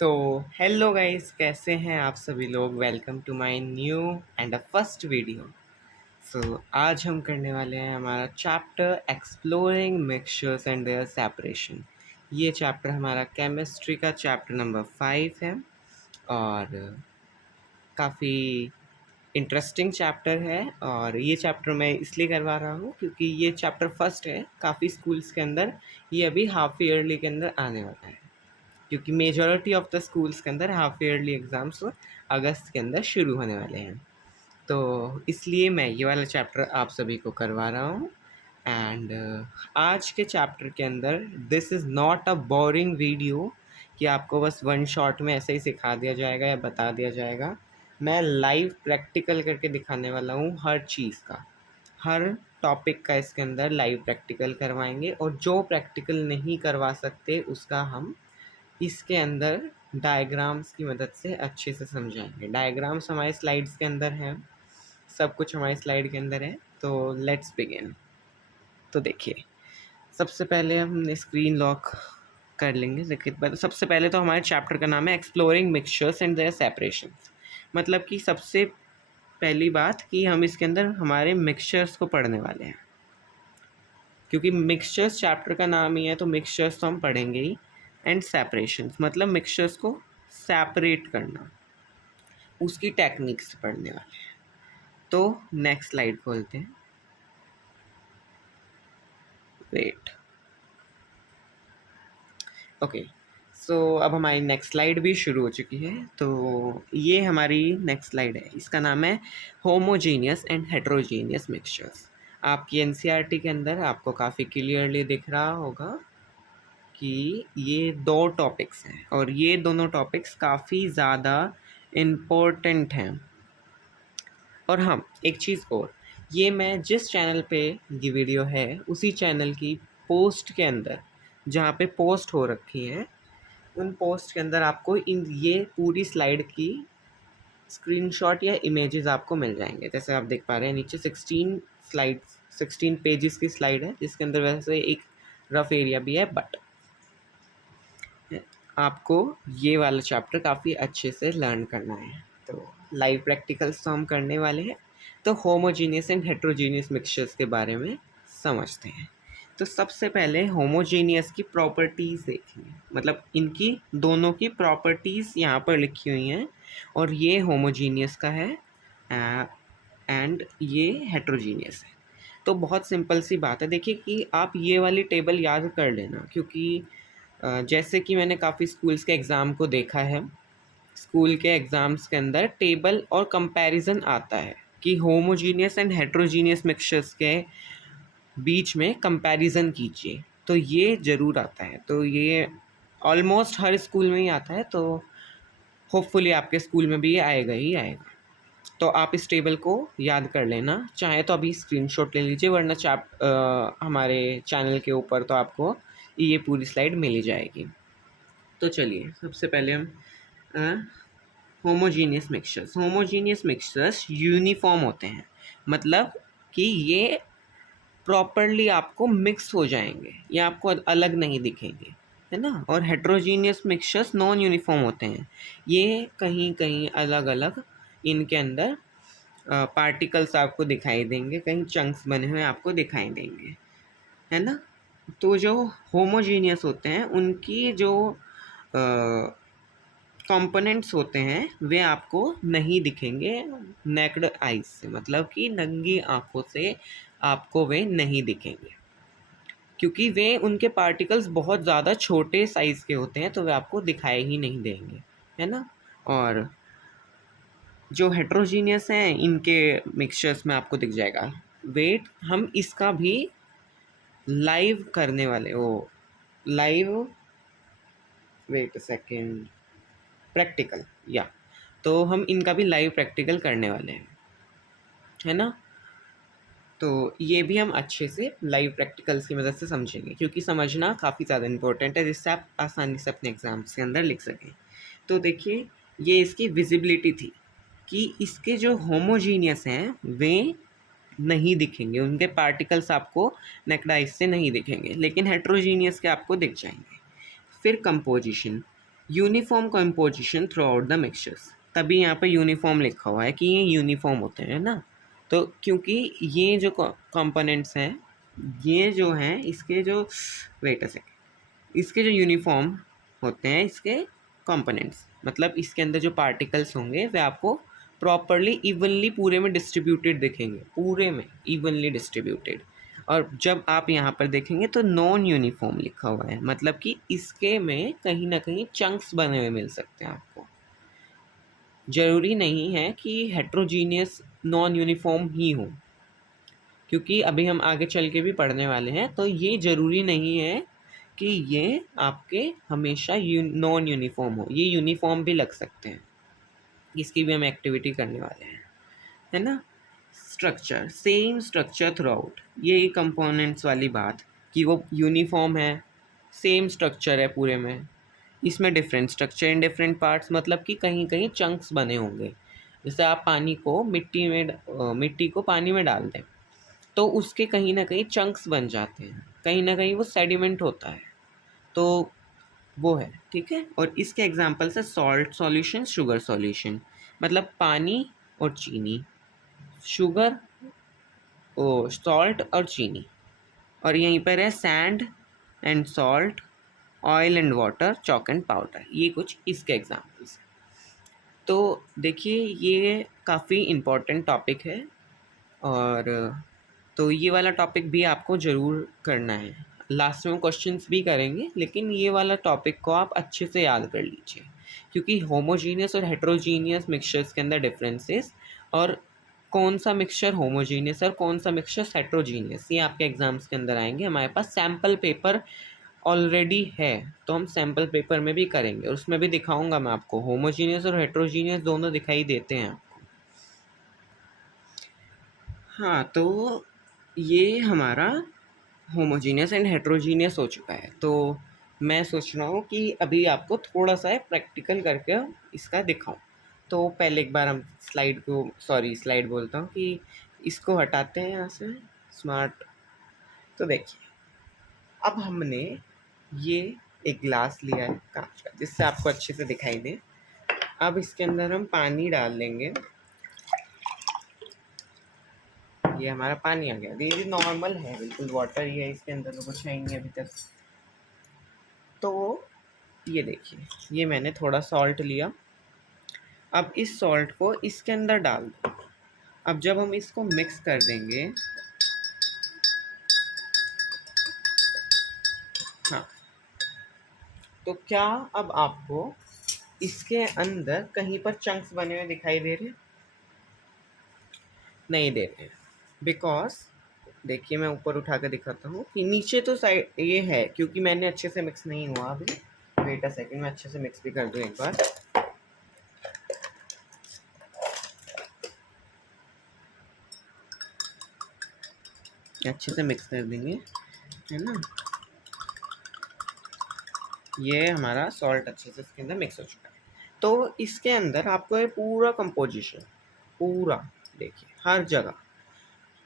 तो hello guys, कैसे हैं आप सभी लोग। Welcome to my new and the first video. आज हम करने वाले हैं हमारा chapter exploring mixtures and their separation. ये चैप्टर हमारा केमिस्ट्री का चैप्टर नंबर 5 है और काफ़ी इंटरेस्टिंग चैप्टर है। और ये चैप्टर मैं इसलिए करवा रहा हूँ क्योंकि ये चैप्टर फर्स्ट है। काफ़ी स्कूल्स के अंदर ये अभी हाफ ईयरली के अंदर आने वाला है, क्योंकि मेजॉरिटी ऑफ द स्कूल्स के अंदर हाफ ईयरली एग्ज़ाम्स अगस्त के अंदर शुरू होने वाले हैं। तो इसलिए मैं ये वाला चैप्टर आप सभी को करवा रहा हूँ। एंड आज के चैप्टर के अंदर this is not a boring video कि आपको बस वन शॉट में ऐसे ही सिखा दिया जाएगा या बता दिया जाएगा। मैं लाइव प्रैक्टिकल करके दिखाने वाला हूँ हर चीज़ का। हर टॉपिक का इसके अंदर लाइव प्रैक्टिकल करवाएंगे, और जो प्रैक्टिकल नहीं करवा सकते उसका हम इसके अंदर डायग्राम्स की मदद से अच्छे से समझाएंगे। डायग्राम्स हमारे स्लाइड्स के अंदर हैं, सब कुछ हमारी स्लाइड के अंदर है। तो लेट्स बिगिन। तो देखिए, सबसे पहले हम स्क्रीन लॉक कर लेंगे। लेकिन सबसे पहले तो हमारे चैप्टर का नाम है exploring mixtures and their separation. मतलब कि सबसे पहली बात कि हम इसके अंदर हमारे मिक्सचर्स को पढ़ने वाले हैं, क्योंकि मिक्सचर्स चैप्टर का नाम ही है, तो मिक्सचर्स तो हम पढ़ेंगे ही। एंड सेपरेशंस मतलब मिक्सचर्स को सेपरेट करना, उसकी टेक्निक्स पढ़ने वाले हैं। तो नेक्स्ट स्लाइड खोलते हैं। Wait, okay. सो अब हमारी नेक्स्ट स्लाइड भी शुरू हो चुकी है। तो ये हमारी नेक्स्ट स्लाइड है, इसका नाम है होमोजीनियस एंड हेट्रोजीनियस मिक्सचर्स। आपकी एनसीईआरटी के अंदर आपको काफ़ी क्लियरली दिख रहा होगा कि ये दो टॉपिक्स हैं, और ये दोनों टॉपिक्स काफ़ी ज़्यादा इम्पोर्टेंट हैं। और हाँ, एक चीज़ और, ये मैं जिस चैनल पे ये वीडियो है उसी चैनल की पोस्ट के अंदर, जहाँ पे पोस्ट हो रखी है, उन पोस्ट के अंदर आपको इन ये पूरी स्लाइड की स्क्रीनशॉट या इमेजेस आपको मिल जाएंगे। जैसे आप देख पा रहे हैं नीचे 16 पेजेस की स्लाइड है, जिसके अंदर वैसे एक रफ एरिया भी है, बट आपको ये वाला चैप्टर काफ़ी अच्छे से लर्न करना है। तो लाइव प्रैक्टिकल्स तो हम करने वाले हैं। तो होमोजीनियस एंड हेट्रोजीनियस मिक्सचर्स के बारे में समझते हैं। तो सबसे पहले होमोजीनियस की प्रॉपर्टीज़ देखेंगे, मतलब इनकी दोनों की प्रॉपर्टीज़ यहाँ पर लिखी हुई हैं, और ये होमोजीनियस का है एंड ये हेट्रोजीनियस है। तो बहुत सिंपल सी बात है। देखिए कि आप ये वाली टेबल याद कर लेना, क्योंकि जैसे कि मैंने काफ़ी स्कूल्स के एग्ज़ाम को देखा है, स्कूल के एग्ज़ाम्स के अंदर टेबल और कंपैरिजन आता है कि होमोजीनियस एंड हेट्रोजीनियस मिक्सचर्स के बीच में कंपैरिजन कीजिए। तो ये ज़रूर आता है। तो ये ऑलमोस्ट हर स्कूल में ही आता है, तो होपफुली आपके स्कूल में भी ये आएगा ही आएगा। तो आप इस टेबल को याद कर लेना, चाहे तो अभी स्क्रीनशॉट ले लीजिए, वरना हमारे चैनल के ऊपर तो आपको ये पूरी स्लाइड मिल ही जाएगी। तो चलिए, सबसे पहले हम होमोजीनियस मिक्सचर्स यूनिफॉर्म होते हैं, मतलब कि ये प्रॉपरली आपको मिक्स हो जाएंगे, ये आपको अलग नहीं दिखेंगे, है ना। और हेट्रोजीनियस मिक्सचर्स नॉन यूनिफॉर्म होते हैं, ये कहीं कहीं अलग अलग इनके अंदर पार्टिकल्स आपको दिखाई देंगे, कहीं चंक्स बने हुए आपको दिखाई देंगे, है ना। तो जो होमोजीनियस होते हैं उनकी जो कंपोनेंट्स होते हैं वे आपको नहीं दिखेंगे नेक्ड आइज से, मतलब कि नंगी आंखों से आपको वे नहीं दिखेंगे, क्योंकि वे उनके पार्टिकल्स बहुत ज़्यादा छोटे साइज़ के होते हैं, तो वे आपको दिखाई ही नहीं देंगे, है ना। और जो हेट्रोजीनियस हैं इनके मिक्सचर्स में आपको दिख जाएगा। वेट, हम इसका भी लाइव करने वाले वो लाइव वेट सेकेंड प्रैक्टिकल, या तो हम इनका भी लाइव प्रैक्टिकल करने वाले हैं, है ना। तो ये भी हम अच्छे से लाइव प्रैक्टिकल्स की मदद से समझेंगे, क्योंकि समझना काफ़ी ज़्यादा इंपॉर्टेंट है, जिससे आप आसानी से अपने एग्ज़ाम्स के अंदर लिख सकें। तो देखिए, ये इसकी विजिबिलिटी थी कि इसके जो होमोजीनियस हैं वे नहीं दिखेंगे, उनके पार्टिकल्स आपको नेक्ड आइज से नहीं दिखेंगे, लेकिन हेट्रोजीनियस के आपको दिख जाएंगे। फिर composition, uniform composition through out the mixtures, तभी यहाँ पर यूनिफॉर्म लिखा हुआ है कि ये यूनिफॉर्म होते हैं ना। तो क्योंकि ये जो कंपोनेंट्स हैं, ये जो हैं इसके जो, वेट अ सेकेंड, इसके जो यूनिफॉर्म होते हैं इसके कंपोनेंट्स, मतलब इसके अंदर जो पार्टिकल्स होंगे वे आपको प्रॉपरली इवनली पूरे में डिस्ट्रीब्यूटेड दिखेंगे, पूरे में इवनली डिस्ट्रीब्यूटेड। और जब आप यहाँ पर देखेंगे तो नॉन यूनिफॉर्म लिखा हुआ है, मतलब कि इसके में कहीं ना कहीं चंक्स बने हुए मिल सकते हैं आपको। ज़रूरी नहीं है कि हेट्रोजीनियस नॉन यूनिफॉर्म ही हो, क्योंकि अभी हम आगे चल के भी पढ़ने वाले हैं, तो ये ज़रूरी नहीं है कि ये आपके हमेशा नॉन यूनिफॉर्म हो, ये यूनिफॉर्म भी लग सकते हैं। इसकी भी हम एक्टिविटी करने वाले हैं, है ना। Structure, same structure through out, ये कंपोनेंट्स वाली बात कि वो यूनिफॉर्म है, सेम स्ट्रक्चर है पूरे में, इसमें different structure in different parts, मतलब कि कहीं कहीं चंक्स बने होंगे। जैसे आप पानी को मिट्टी को पानी में डाल दें तो उसके कहीं ना कहीं चंक्स बन जाते हैं, कहीं ना कहीं वो सेडिमेंट होता है, तो वो है, ठीक है। और इसके एग्जांपल्स है सॉल्ट सॉल्यूशन, शुगर सॉल्यूशन, मतलब पानी और चीनी, शुगर ओ सॉल्ट और चीनी। और यहीं पर है sand and salt, oil and water, chalk and powder, ये कुछ इसके एग्जांपल्स हैं। तो देखिए ये काफ़ी इम्पोर्टेंट टॉपिक है, और तो ये वाला टॉपिक भी आपको ज़रूर करना है। लास्ट में क्वेश्चंस भी करेंगे, लेकिन ये वाला टॉपिक को आप अच्छे से याद कर लीजिए, क्योंकि होमोजीनियस और हेट्रोजीनियस मिक्सचर्स के अंदर डिफरेंसेस, और कौन सा मिक्सचर होमोजीनियस और कौन सा मिक्सचर हेट्रोजीनियस, ये आपके एग्जाम्स के अंदर आएंगे। हमारे पास सैम्पल पेपर ऑलरेडी है, तो हम सैम्पल पेपर में भी करेंगे, और उसमें भी दिखाऊंगा मैं आपको, होमोजीनियस और हेट्रोजीनियस दोनों दिखाई देते हैं आपको। हाँ, तो ये हमारा होमोजीनियस एंड हेट्रोजीनियस हो चुका है। तो मैं सोच रहा हूँ कि अभी आपको थोड़ा सा प्रैक्टिकल करके इसका दिखाऊं। तो पहले एक बार हम स्लाइड बोलता हूँ कि इसको हटाते हैं यहाँ से, स्मार्ट। तो देखिए, अब हमने ये एक ग्लास लिया है कांच का, जिससे आपको अच्छे से दिखाई दे। अब इसके अंदर हम पानी डाल देंगे, ये हमारा पानी आ गया। ये नॉर्मल है, बिल्कुल वाटर ही है, इसके अंदर तो कुछ है ही नहीं अभी तक। तो ये देखिए, ये मैंने थोड़ा सॉल्ट लिया, अब इस सॉल्ट को इसके अंदर डाल दो। अब जब हम इसको मिक्स कर देंगे, हाँ, तो क्या अब आपको इसके अंदर कहीं पर चंक्स बने हुए दिखाई दे रहे हैं? नहीं दे रहे हैं, बिकॉज देखिए मैं ऊपर उठा कर दिखाता हूँ कि नीचे तो साइड ये है, क्योंकि मैंने अच्छे से मिक्स नहीं हुआ अभी। वेट अ सेकंड, मैं अच्छे से मिक्स भी कर दूँ एक बार। अच्छे से मिक्स कर देंगे, है ना। ये हमारा सॉल्ट अच्छे से इसके अंदर मिक्स हो चुका है। तो इसके अंदर आपको ये पूरा कंपोजिशन, पूरा देखिए हर जगह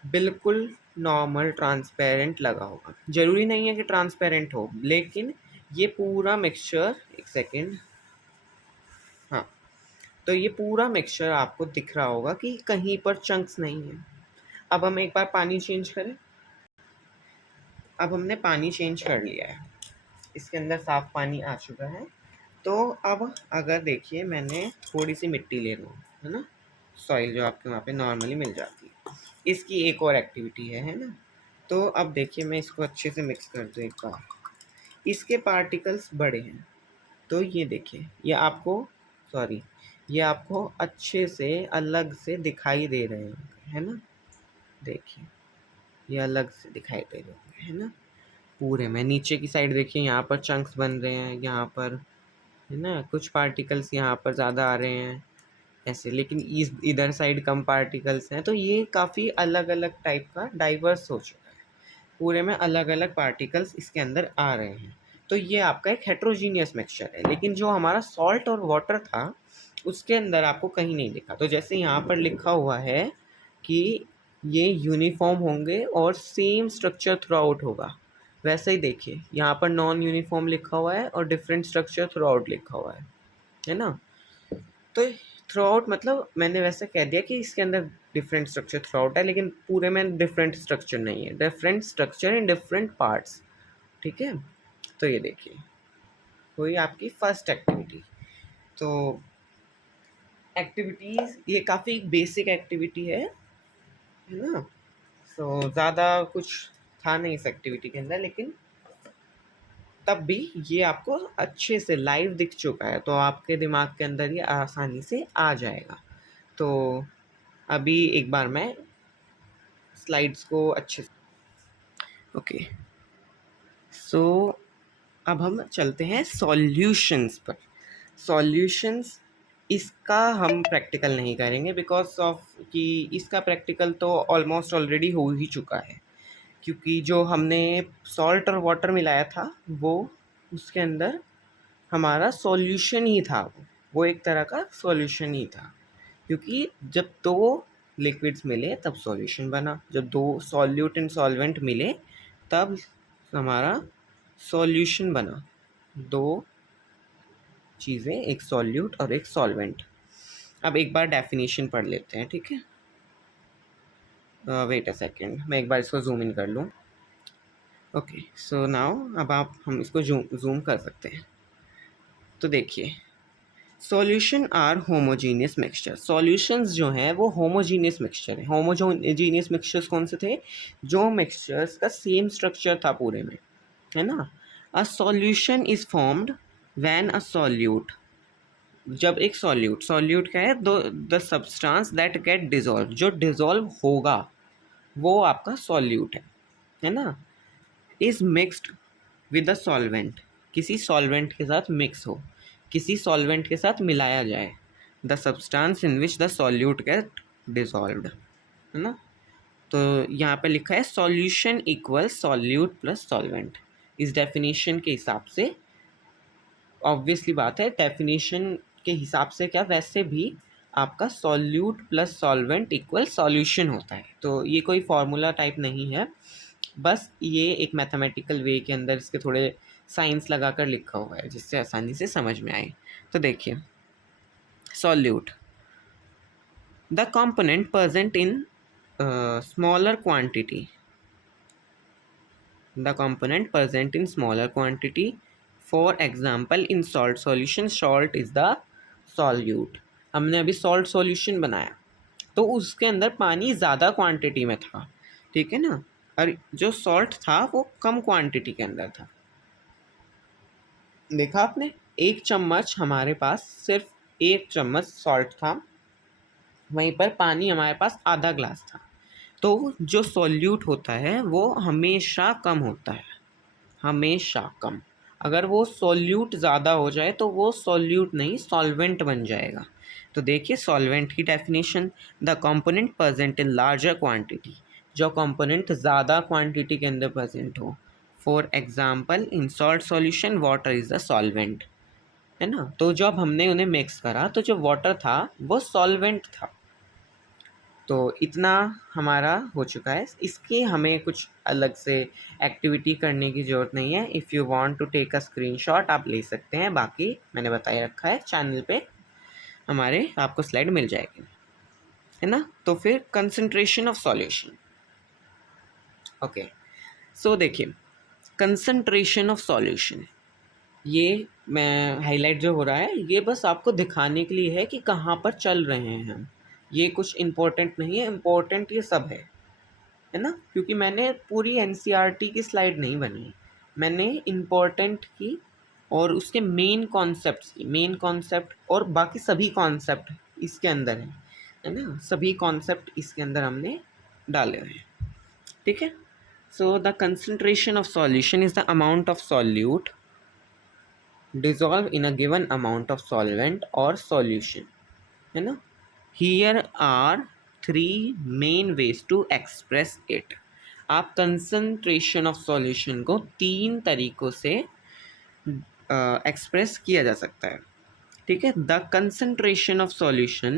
बिल्कुल नॉर्मल ट्रांसपेरेंट लगा होगा। ज़रूरी नहीं है कि ट्रांसपेरेंट हो, लेकिन ये पूरा मिक्सचर, एक सेकेंड, हाँ, तो ये पूरा मिक्सचर आपको दिख रहा होगा कि कहीं पर चंक्स नहीं है। अब हम एक बार पानी चेंज करें। अब हमने पानी चेंज कर लिया है, इसके अंदर साफ पानी आ चुका है। तो अब अगर देखिए, मैंने थोड़ी सी मिट्टी ले रहा हूँ, है ना, सॉइल जो आपके वहाँ पे नॉर्मली मिल जाती है, इसकी एक और एक्टिविटी है ना। तो अब देखिए मैं इसको अच्छे से मिक्स कर दूँ एक बार। इसके पार्टिकल्स बड़े हैं, तो ये देखिए, ये आपको अच्छे से अलग से दिखाई दे रहे होंगे, है ना। देखिए ये अलग से दिखाई दे रहे होंगे, है ना, पूरे में। नीचे की साइड देखिए, यहाँ पर चंक्स बन रहे हैं, यहाँ पर, है ना, कुछ पार्टिकल्स यहाँ पर ज़्यादा आ रहे हैं ऐसे, लेकिन इस इधर साइड कम पार्टिकल्स हैं। तो ये काफ़ी अलग अलग टाइप का डाइवर्स हो चुका है, पूरे में अलग अलग पार्टिकल्स इसके अंदर आ रहे हैं। तो ये आपका एक हेट्रोजीनियस मिक्सचर है, लेकिन जो हमारा सॉल्ट और वाटर था उसके अंदर आपको कहीं नहीं दिखा। तो जैसे यहाँ पर लिखा हुआ है कि ये यूनिफॉर्म होंगे और सेम स्ट्रक्चर थ्रू आउट होगा, वैसे ही देखिए यहाँ पर नॉन यूनिफॉर्म लिखा हुआ है और डिफरेंट स्ट्रक्चर थ्रू आउट लिखा हुआ है ना। तो थ्रू आउट मतलब मैंने वैसे कह दिया कि इसके अंदर डिफरेंट स्ट्रक्चर थ्रू आउट है, लेकिन पूरे में डिफरेंट स्ट्रक्चर नहीं है, different structure in different parts. ठीक है, तो ये देखिए वही आपकी फर्स्ट एक्टिविटी। तो एक्टिविटीज़ ये काफ़ी बेसिक एक्टिविटी है ना। सो ज़्यादा कुछ था नहीं इस एक्टिविटी के अंदर, लेकिन तब भी ये आपको अच्छे से लाइव दिख चुका है, तो आपके दिमाग के अंदर ये आसानी से आ जाएगा। तो अभी एक बार मैं स्लाइड्स को अच्छे से ओके। सो अब हम चलते हैं सॉल्यूशंस पर। सॉल्यूशंस इसका हम प्रैक्टिकल नहीं करेंगे बिकॉज ऑफ कि इसका प्रैक्टिकल तो ऑलमोस्ट ऑलरेडी हो ही चुका है, क्योंकि जो हमने सॉल्ट और वाटर मिलाया था वो उसके अंदर हमारा सॉल्यूशन ही था, वो एक तरह का सॉल्यूशन ही था। क्योंकि जब दो लिक्विड्स मिले तब सॉल्यूशन बना, जब दो सॉल्यूट एंड सॉल्वेंट मिले तब हमारा सॉल्यूशन बना। दो चीज़ें, एक सॉल्यूट और एक सॉल्वेंट। अब एक बार डेफिनेशन पढ़ लेते हैं, ठीक है। वेट अ सेकेंड, मैं एक बार इसको जूम इन कर लूँ। ओके, सो नाउ अब हम इसको जूम कर सकते हैं। तो देखिए solution are homogeneous mixture. Solutions जो हैं वो होमोजीनियस मिक्सचर है। होमोजीनियस मिक्सचर्स कौन से थे? जो मिक्सचर्स का सेम स्ट्रक्चर था पूरे में, है ना। A solution is formed when a solute, जब एक सॉल्यूट क्या है? The substance that get dissolve, जो डिजॉल्व होगा वो आपका सॉल्यूट है ना। Is mixed with the solvent, किसी सॉल्वेंट के साथ मिक्स हो, किसी सॉल्वेंट के साथ मिलाया जाए। The substance in which the solute get dissolved, है ना। तो यहाँ पे लिखा है solution equal solute plus solvent. इस डेफिनेशन के हिसाब से ऑब्वियसली बात है, डेफिनेशन के हिसाब से क्या, वैसे भी आपका solute plus solvent equal solution होता है। तो ये कोई फार्मूला टाइप नहीं है, बस ये एक मैथमेटिकल वे के अंदर इसके थोड़े साइंस लगा कर लिखा हुआ है जिससे आसानी से समझ में आए। तो देखिए solute, the component present in smaller quantity, the component present in smaller quantity. For example, in salt solution, salt is the solute. हमने अभी सॉल्ट सॉल्यूशन बनाया तो उसके अंदर पानी ज़्यादा क्वांटिटी में था, ठीक है ना, और जो सॉल्ट था वो कम क्वांटिटी के अंदर था। देखा आपने, एक चम्मच हमारे पास सिर्फ एक चम्मच सॉल्ट था, वहीं पर पानी हमारे पास आधा ग्लास था। तो जो सॉल्यूट होता है वो हमेशा कम होता है, हमेशा कम। अगर वो सॉल्यूट ज़्यादा हो जाए तो वो सॉल्यूट नहीं सॉल्वेंट बन जाएगा। तो देखिए सॉल्वेंट की definition, the component present in larger quantity, जो कंपोनेंट ज़्यादा क्वांटिटी के अंदर प्रेजेंट हो। For example in salt solution water is the solvent, है ना। तो जब हमने उन्हें मिक्स करा तो जो वाटर था वो सॉल्वेंट था। तो इतना हमारा हो चुका है, इसके हमें कुछ अलग से एक्टिविटी करने की ज़रूरत नहीं है। If you want to take a screenshot आप ले सकते हैं, बाकी मैंने बताया रखा है चैनल पे हमारे, आपको स्लाइड मिल जाएगी, है ना। तो फिर कंसंट्रेशन ऑफ सॉल्यूशन। ओके, सो देखिए कंसंट्रेशन ऑफ सॉल्यूशन, ये मैं हाईलाइट जो हो रहा है ये बस आपको दिखाने के लिए है कि कहाँ पर चल रहे हैं हम। ये कुछ इम्पोर्टेंट नहीं है, इम्पोर्टेंट ये सब है ना। क्योंकि मैंने पूरी एनसीईआरटी की स्लाइड नहीं बनाई, मैंने इम्पोर्टेंट की और उसके मेन कॉन्सेप्ट्स की, मेन कॉन्सेप्ट और बाकी सभी कॉन्सेप्ट इसके अंदर है ना। सभी कॉन्सेप्ट इसके अंदर हमने डाले हुए हैं, ठीक है। So the concentration of solution is the amount of solute dissolve in a given amount of solvent और सॉल्यूशन, है ना। Here are three main ways to express it. आप कंसंट्रेशन ऑफ सॉल्यूशन को तीन तरीक़ों से एक्सप्रेस किया जा सकता है, ठीक है। The concentration of solution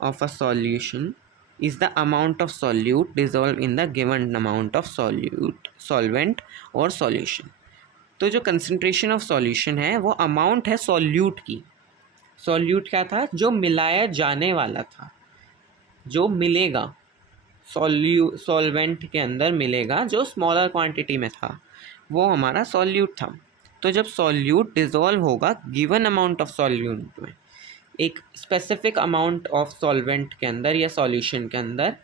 of a solution, ठीक है, the concentration of solution of a solution, ठीक है, the concentration of solution of a solution, ठीक है, the concentration of solution of a solution, ठीक है, the concentration of solution of a solution is the amount of solute dissolve in the given amount of solvent और solution. तो जो concentration of solution है वो amount है solute की। Solute क्या था? जो मिलाया जाने वाला था, जो मिलेगा सॉल्वेंट के अंदर मिलेगा, जो स्मॉलर क्वांटिटी में था, वो हमारा सॉल्यूट था। तो जब सॉल्यूट डिज़ोल्व होगा गिवन अमाउंट ऑफ सॉल्यूट में, एक स्पेसिफिक अमाउंट ऑफ सॉल्वेंट के अंदर या सॉल्यूशन के अंदर,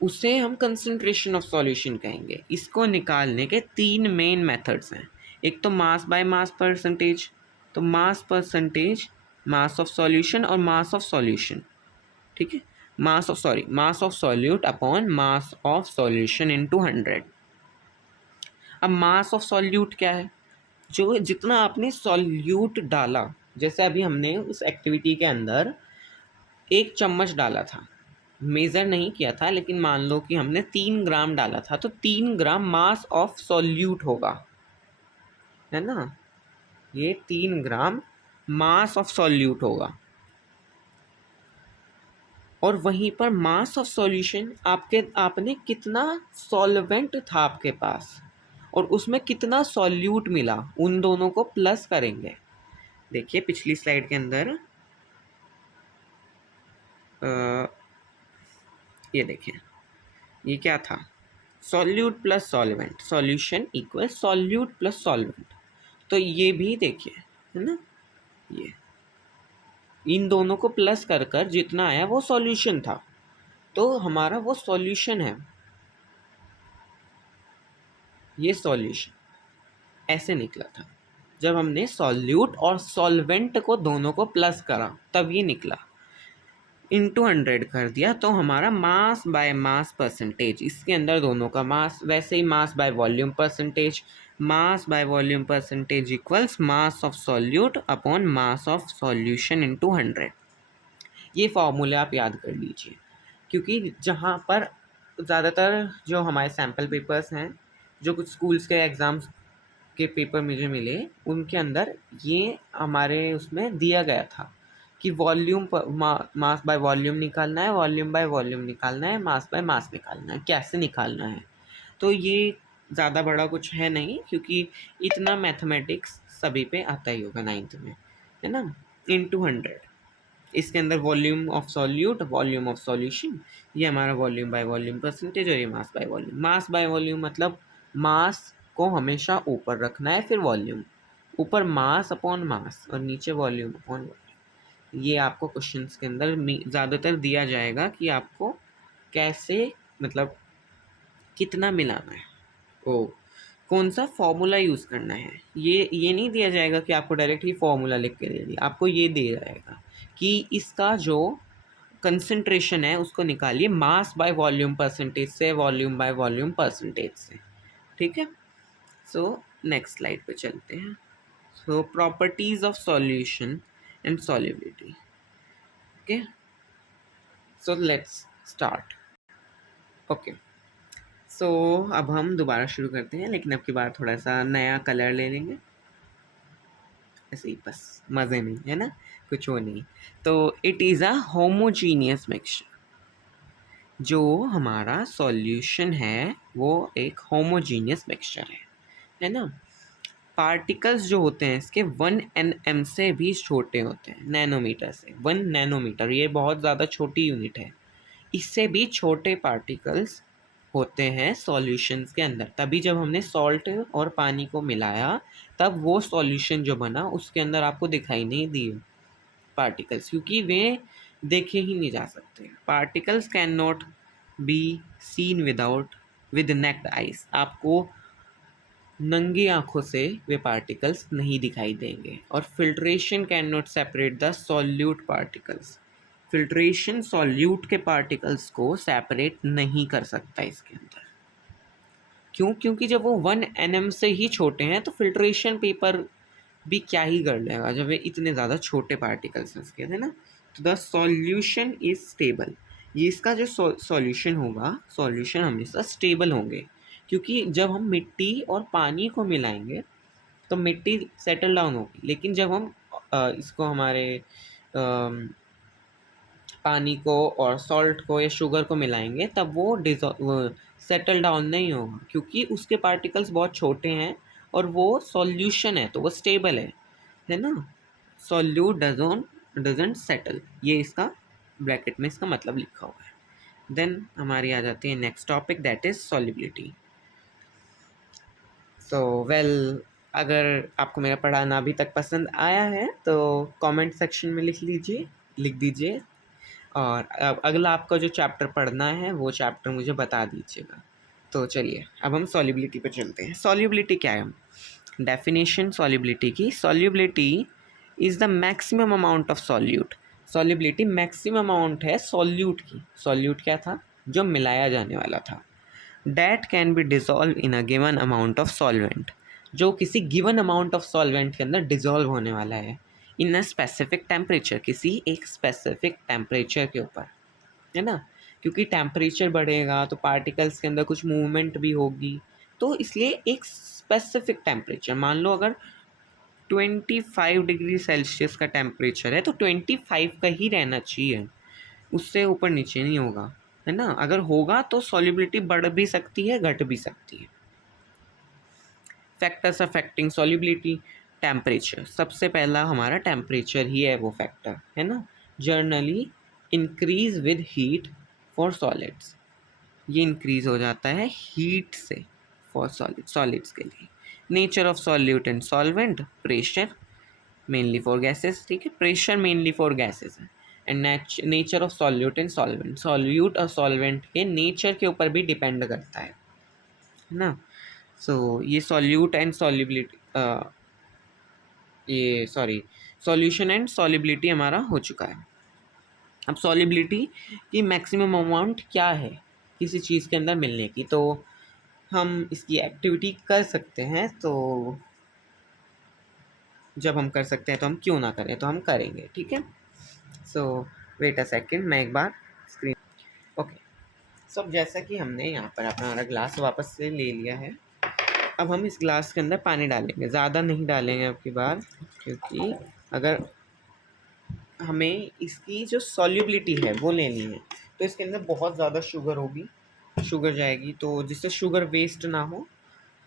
उसे हम कंसंट्रेशन ऑफ सॉल्यूशन कहेंगे। इसको निकालने के तीन मेन मेथड्स हैं। एक तो मास बाय मास परसेंटेज, तो mass percentage, mass of solution और मास ऑफ सॉल्यूशन। ठीक है, मास of solute upon mass of solution into 100। अब मास ऑफ सॉल्यूट क्या है? जो जितना आपने सॉल्यूट डाला, जैसे अभी हमने उस एक्टिविटी के अंदर 1 चम्मच डाला था, मेज़र नहीं किया था, लेकिन मान लो कि हमने 3 ग्राम डाला था, तो 3 ग्राम मास ऑफ सॉल्यूट होगा, है ना। ये 3 ग्राम मास ऑफ सॉल्यूट होगा। और वहीं पर मास ऑफ सॉल्यूशन, आपने कितना सॉल्वेंट था आपके पास और उसमें कितना सॉल्यूट मिला, उन दोनों को प्लस करेंगे। देखिए पिछली स्लाइड के अंदर ये देखिए, ये क्या था? Solute plus solvent, solution equal solute plus solvent. तो ये भी देखिए, है ना, ये इन दोनों को प्लस कर कर जितना आया वो सॉल्यूशन था, तो हमारा वो सॉल्यूशन है। ये सॉल्यूशन ऐसे निकला था, जब हमने सॉल्यूट और सॉल्वेंट को दोनों को प्लस करा तब ये निकला। इंटू 100 कर दिया तो हमारा मास बाय मास परसेंटेज, इसके अंदर दोनों का मास, वैसे ही mass by volume percentage, mass by volume percentage equals mass of solute upon mass of solution into 100। ये फॉर्मूले आप याद कर लीजिए, क्योंकि जहाँ पर ज़्यादातर जो हमारे सैम्पल पेपर्स हैं, जो कुछ स्कूल्स के एग्ज़ाम्स के पेपर मुझे मिले, उनके अंदर ये हमारे उसमें दिया गया था कि वॉल्यूम मास बाय वॉल्यूम निकालना है, वॉल्यूम बाय वॉल्यूम निकालना है, मास बाय मास निकालना है, कैसे निकालना है। तो ये ज़्यादा बड़ा कुछ है नहीं, क्योंकि इतना मैथमेटिक्स सभी पे आता ही होगा 9th में, है ना। इंटू 100, इसके अंदर volume of solute, volume of solution, ये हमारा वॉल्यूम बाय वॉल्यूम परसेंटेज, और ये मास by volume. Mass by volume मतलब मास को हमेशा ऊपर रखना है, फिर वॉल्यूम, ऊपर मास अपॉन मास और नीचे वॉल्यूम अपॉन वॉल्यूम। ये आपको क्वेश्चंस के अंदर ज़्यादातर दिया जाएगा कि आपको कैसे, मतलब कितना मिलाना है, ओ कौन सा फॉर्मूला यूज़ करना है। ये नहीं दिया जाएगा कि आपको डायरेक्ट ही फॉर्मूला लिख के दे दिया, आपको ये दिया जाएगा कि इसका जो कंसंट्रेशन है उसको निकालिए मास बाय वॉल्यूम परसेंटेज से, वॉल्यूम बाय वॉल्यूम परसेंटेज से। ठीक है, सो नेक्स्ट स्लाइड पे चलते हैं। So properties of solution and solubility. Okay, so let's start. Okay, so अब हम दोबारा शुरू करते हैं, लेकिन अब की बार थोड़ा सा नया कलर ले लेंगे, ऐसे ही बस मज़े में, है ना, कुछ वो नहीं। तो it is a homogeneous mixture. जो हमारा सॉल्यूशन है वो एक होमोजीनियस मिक्सचर है ना। पार्टिकल्स जो होते हैं इसके 1 nm से भी छोटे होते हैं, नैनोमीटर से। 1 नैनोमीटर ये बहुत ज़्यादा छोटी यूनिट है। इससे भी छोटे पार्टिकल्स होते हैं सॉल्यूशंस के अंदर। तभी जब हमने सॉल्ट और पानी को मिलाया, तब वो सॉल्यूशन जो बना उसके अंदर आपको दिखाई नहीं दिए पार्टिकल्स, क्योंकि वे देखे ही नहीं जा सकते। Particles can not be seen with necked eyes. आपको नंगी आंखों से वे पार्टिकल्स नहीं दिखाई देंगे। और filtration can not separate the solute particles. Filtration solute के पार्टिकल्स को सेपरेट नहीं कर सकता इसके अंदर। क्यों? क्योंकि जब वो 1 nm से ही छोटे हैं, तो फिल्ट्रेशन पेपर भी क्या ही कर लेगा जब वे इतने ज़्यादा छोटे पार्टिकल्स हैं इसके, है ना। तो द सॉल्यूशन इज स्टेबल। ये इसका जो सॉल्यूशन होगा, सॉल्यूशन हमेशा स्टेबल होंगे, क्योंकि जब हम मिट्टी और पानी को मिलाएंगे तो मिट्टी सेटल डाउन होगी। लेकिन जब हम इसको हमारे पानी को और सॉल्ट को या शुगर को मिलाएंगे तब वो सेटल डाउन नहीं होगा, क्योंकि उसके पार्टिकल्स बहुत छोटे हैं और वो सॉल्यूशन है तो वो स्टेबल है ना। सॉल्यूट डजंट सेटल, ये इसका ब्रैकेट में इसका मतलब लिखा हुआ है। देन हमारी आ जाती है next topic, that is solubility. So well, अगर आपको मेरा पढ़ाना अभी तक पसंद आया है तो कमेंट सेक्शन में लिख दीजिए, और अब अगला आपका जो चैप्टर पढ़ना है वो चैप्टर मुझे बता दीजिएगा। तो चलिए अब हम सॉल्युबिलिटी पे चलते हैं। सॉल्युबिलिटी क्या है? डेफिनेशन सॉल्युबिलिटी की, solubility is the maximum amount of solute. Solubility maximum amount है सॉल्यूट की। सॉल्यूट क्या था? जो मिलाया जाने वाला था। That can be dissolve in a given amount of solvent, जो किसी गिवन अमाउंट ऑफ सॉल्वेंट के अंदर डिजॉल्व होने वाला है इन अ स्पेसिफिक टेम्परेचर, किसी एक स्पेसिफिक टेम्परेचर के ऊपर, है ना। क्योंकि टेम्परेचर बढ़ेगा तो पार्टिकल्स के अंदर कुछ मूवमेंट भी होगी, तो इसलिए एक स्पेसिफिक टेम्परेचर, मान लो अगर 25 डिग्री सेल्सियस का टेम्परेचर है तो 25 का ही रहना चाहिए, उससे ऊपर नीचे नहीं होगा, है ना। अगर होगा तो सॉल्युबिलिटी बढ़ भी सकती है, घट भी सकती है। फैक्टर्स अफेक्टिंग सॉल्युबिलिटी, टेम्परेचर, सबसे पहला हमारा टेम्परेचर ही है वो फैक्टर, है ना। Generally increase with heat for solids, ये इंक्रीज हो जाता है हीट से फॉर सॉलिड्स के लिए। Nature of solute and solvent, pressure mainly for gases, ठीक है, प्रेशर मेनली फॉर गैसेस है। And nature of solute and solvent, solute और सॉल्वेंट के नेचर के ऊपर भी डिपेंड करता है ना। सो ये सॉल्यूट एंड सॉल्युबिलिटी, ये सॉरी सॉल्यूशन एंड सॉल्युबिलिटी हमारा हो चुका है। अब सॉल्युबिलिटी की मैक्सिमम अमाउंट क्या है किसी चीज़ के अंदर मिलने की, तो हम इसकी एक्टिविटी कर सकते हैं। तो जब हम कर सकते हैं तो हम क्यों ना करें, तो हम करेंगे, ठीक है। सो वेट अ सेकेंड, मैं एक बार स्क्रीन, ओके। सब जैसा कि हमने यहाँ पर अपना हमारा ग्लास वापस से ले लिया है, अब हम इस ग्लास के अंदर पानी डालेंगे, ज़्यादा नहीं डालेंगे अब की बार, क्योंकि अगर हमें इसकी जो सॉल्युबिलिटी है वो लेनी है तो इसके अंदर बहुत ज़्यादा शुगर होगी, शुगर जाएगी, तो जिससे शुगर वेस्ट ना हो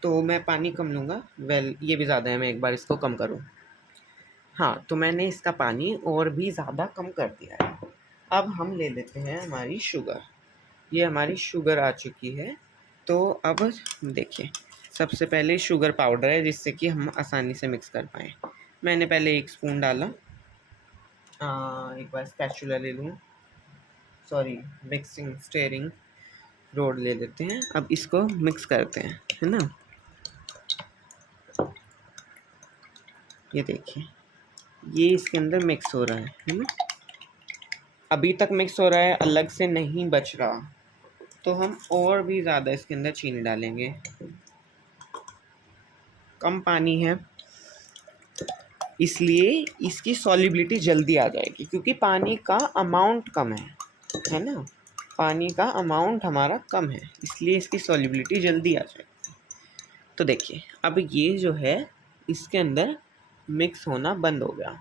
तो मैं पानी कम लूँगा। वेल ये भी ज़्यादा है, मैं एक बार इसको कम करूँ। हाँ, तो मैंने इसका पानी और भी ज़्यादा कम कर दिया है। अब हम ले लेते हैं हमारी शुगर, ये हमारी शुगर आ चुकी है। तो अब देखिए, सबसे पहले शुगर पाउडर है जिससे कि हम आसानी से मिक्स कर पाएँ। मैंने पहले 1 स्पून डाला, एक बार स्पैचुला ले लूँ, सॉरी मिक्सिंग स्टेयरिंग रोड ले लेते हैं। अब इसको मिक्स करते हैं, है ना। ये देखिए, ये इसके अंदर मिक्स हो रहा है ना। अभी तक मिक्स हो रहा है, अलग से नहीं बच रहा, तो हम और भी ज़्यादा इसके अंदर चीनी डालेंगे। कम पानी है इसलिए इसकी सॉल्युबिलिटी जल्दी आ जाएगी, क्योंकि पानी का अमाउंट कम है ना। पानी का अमाउंट हमारा कम है इसलिए इसकी सॉल्युबिलिटी जल्दी आ जाएगी। तो देखिए, अब ये जो है इसके अंदर मिक्स होना बंद हो गया।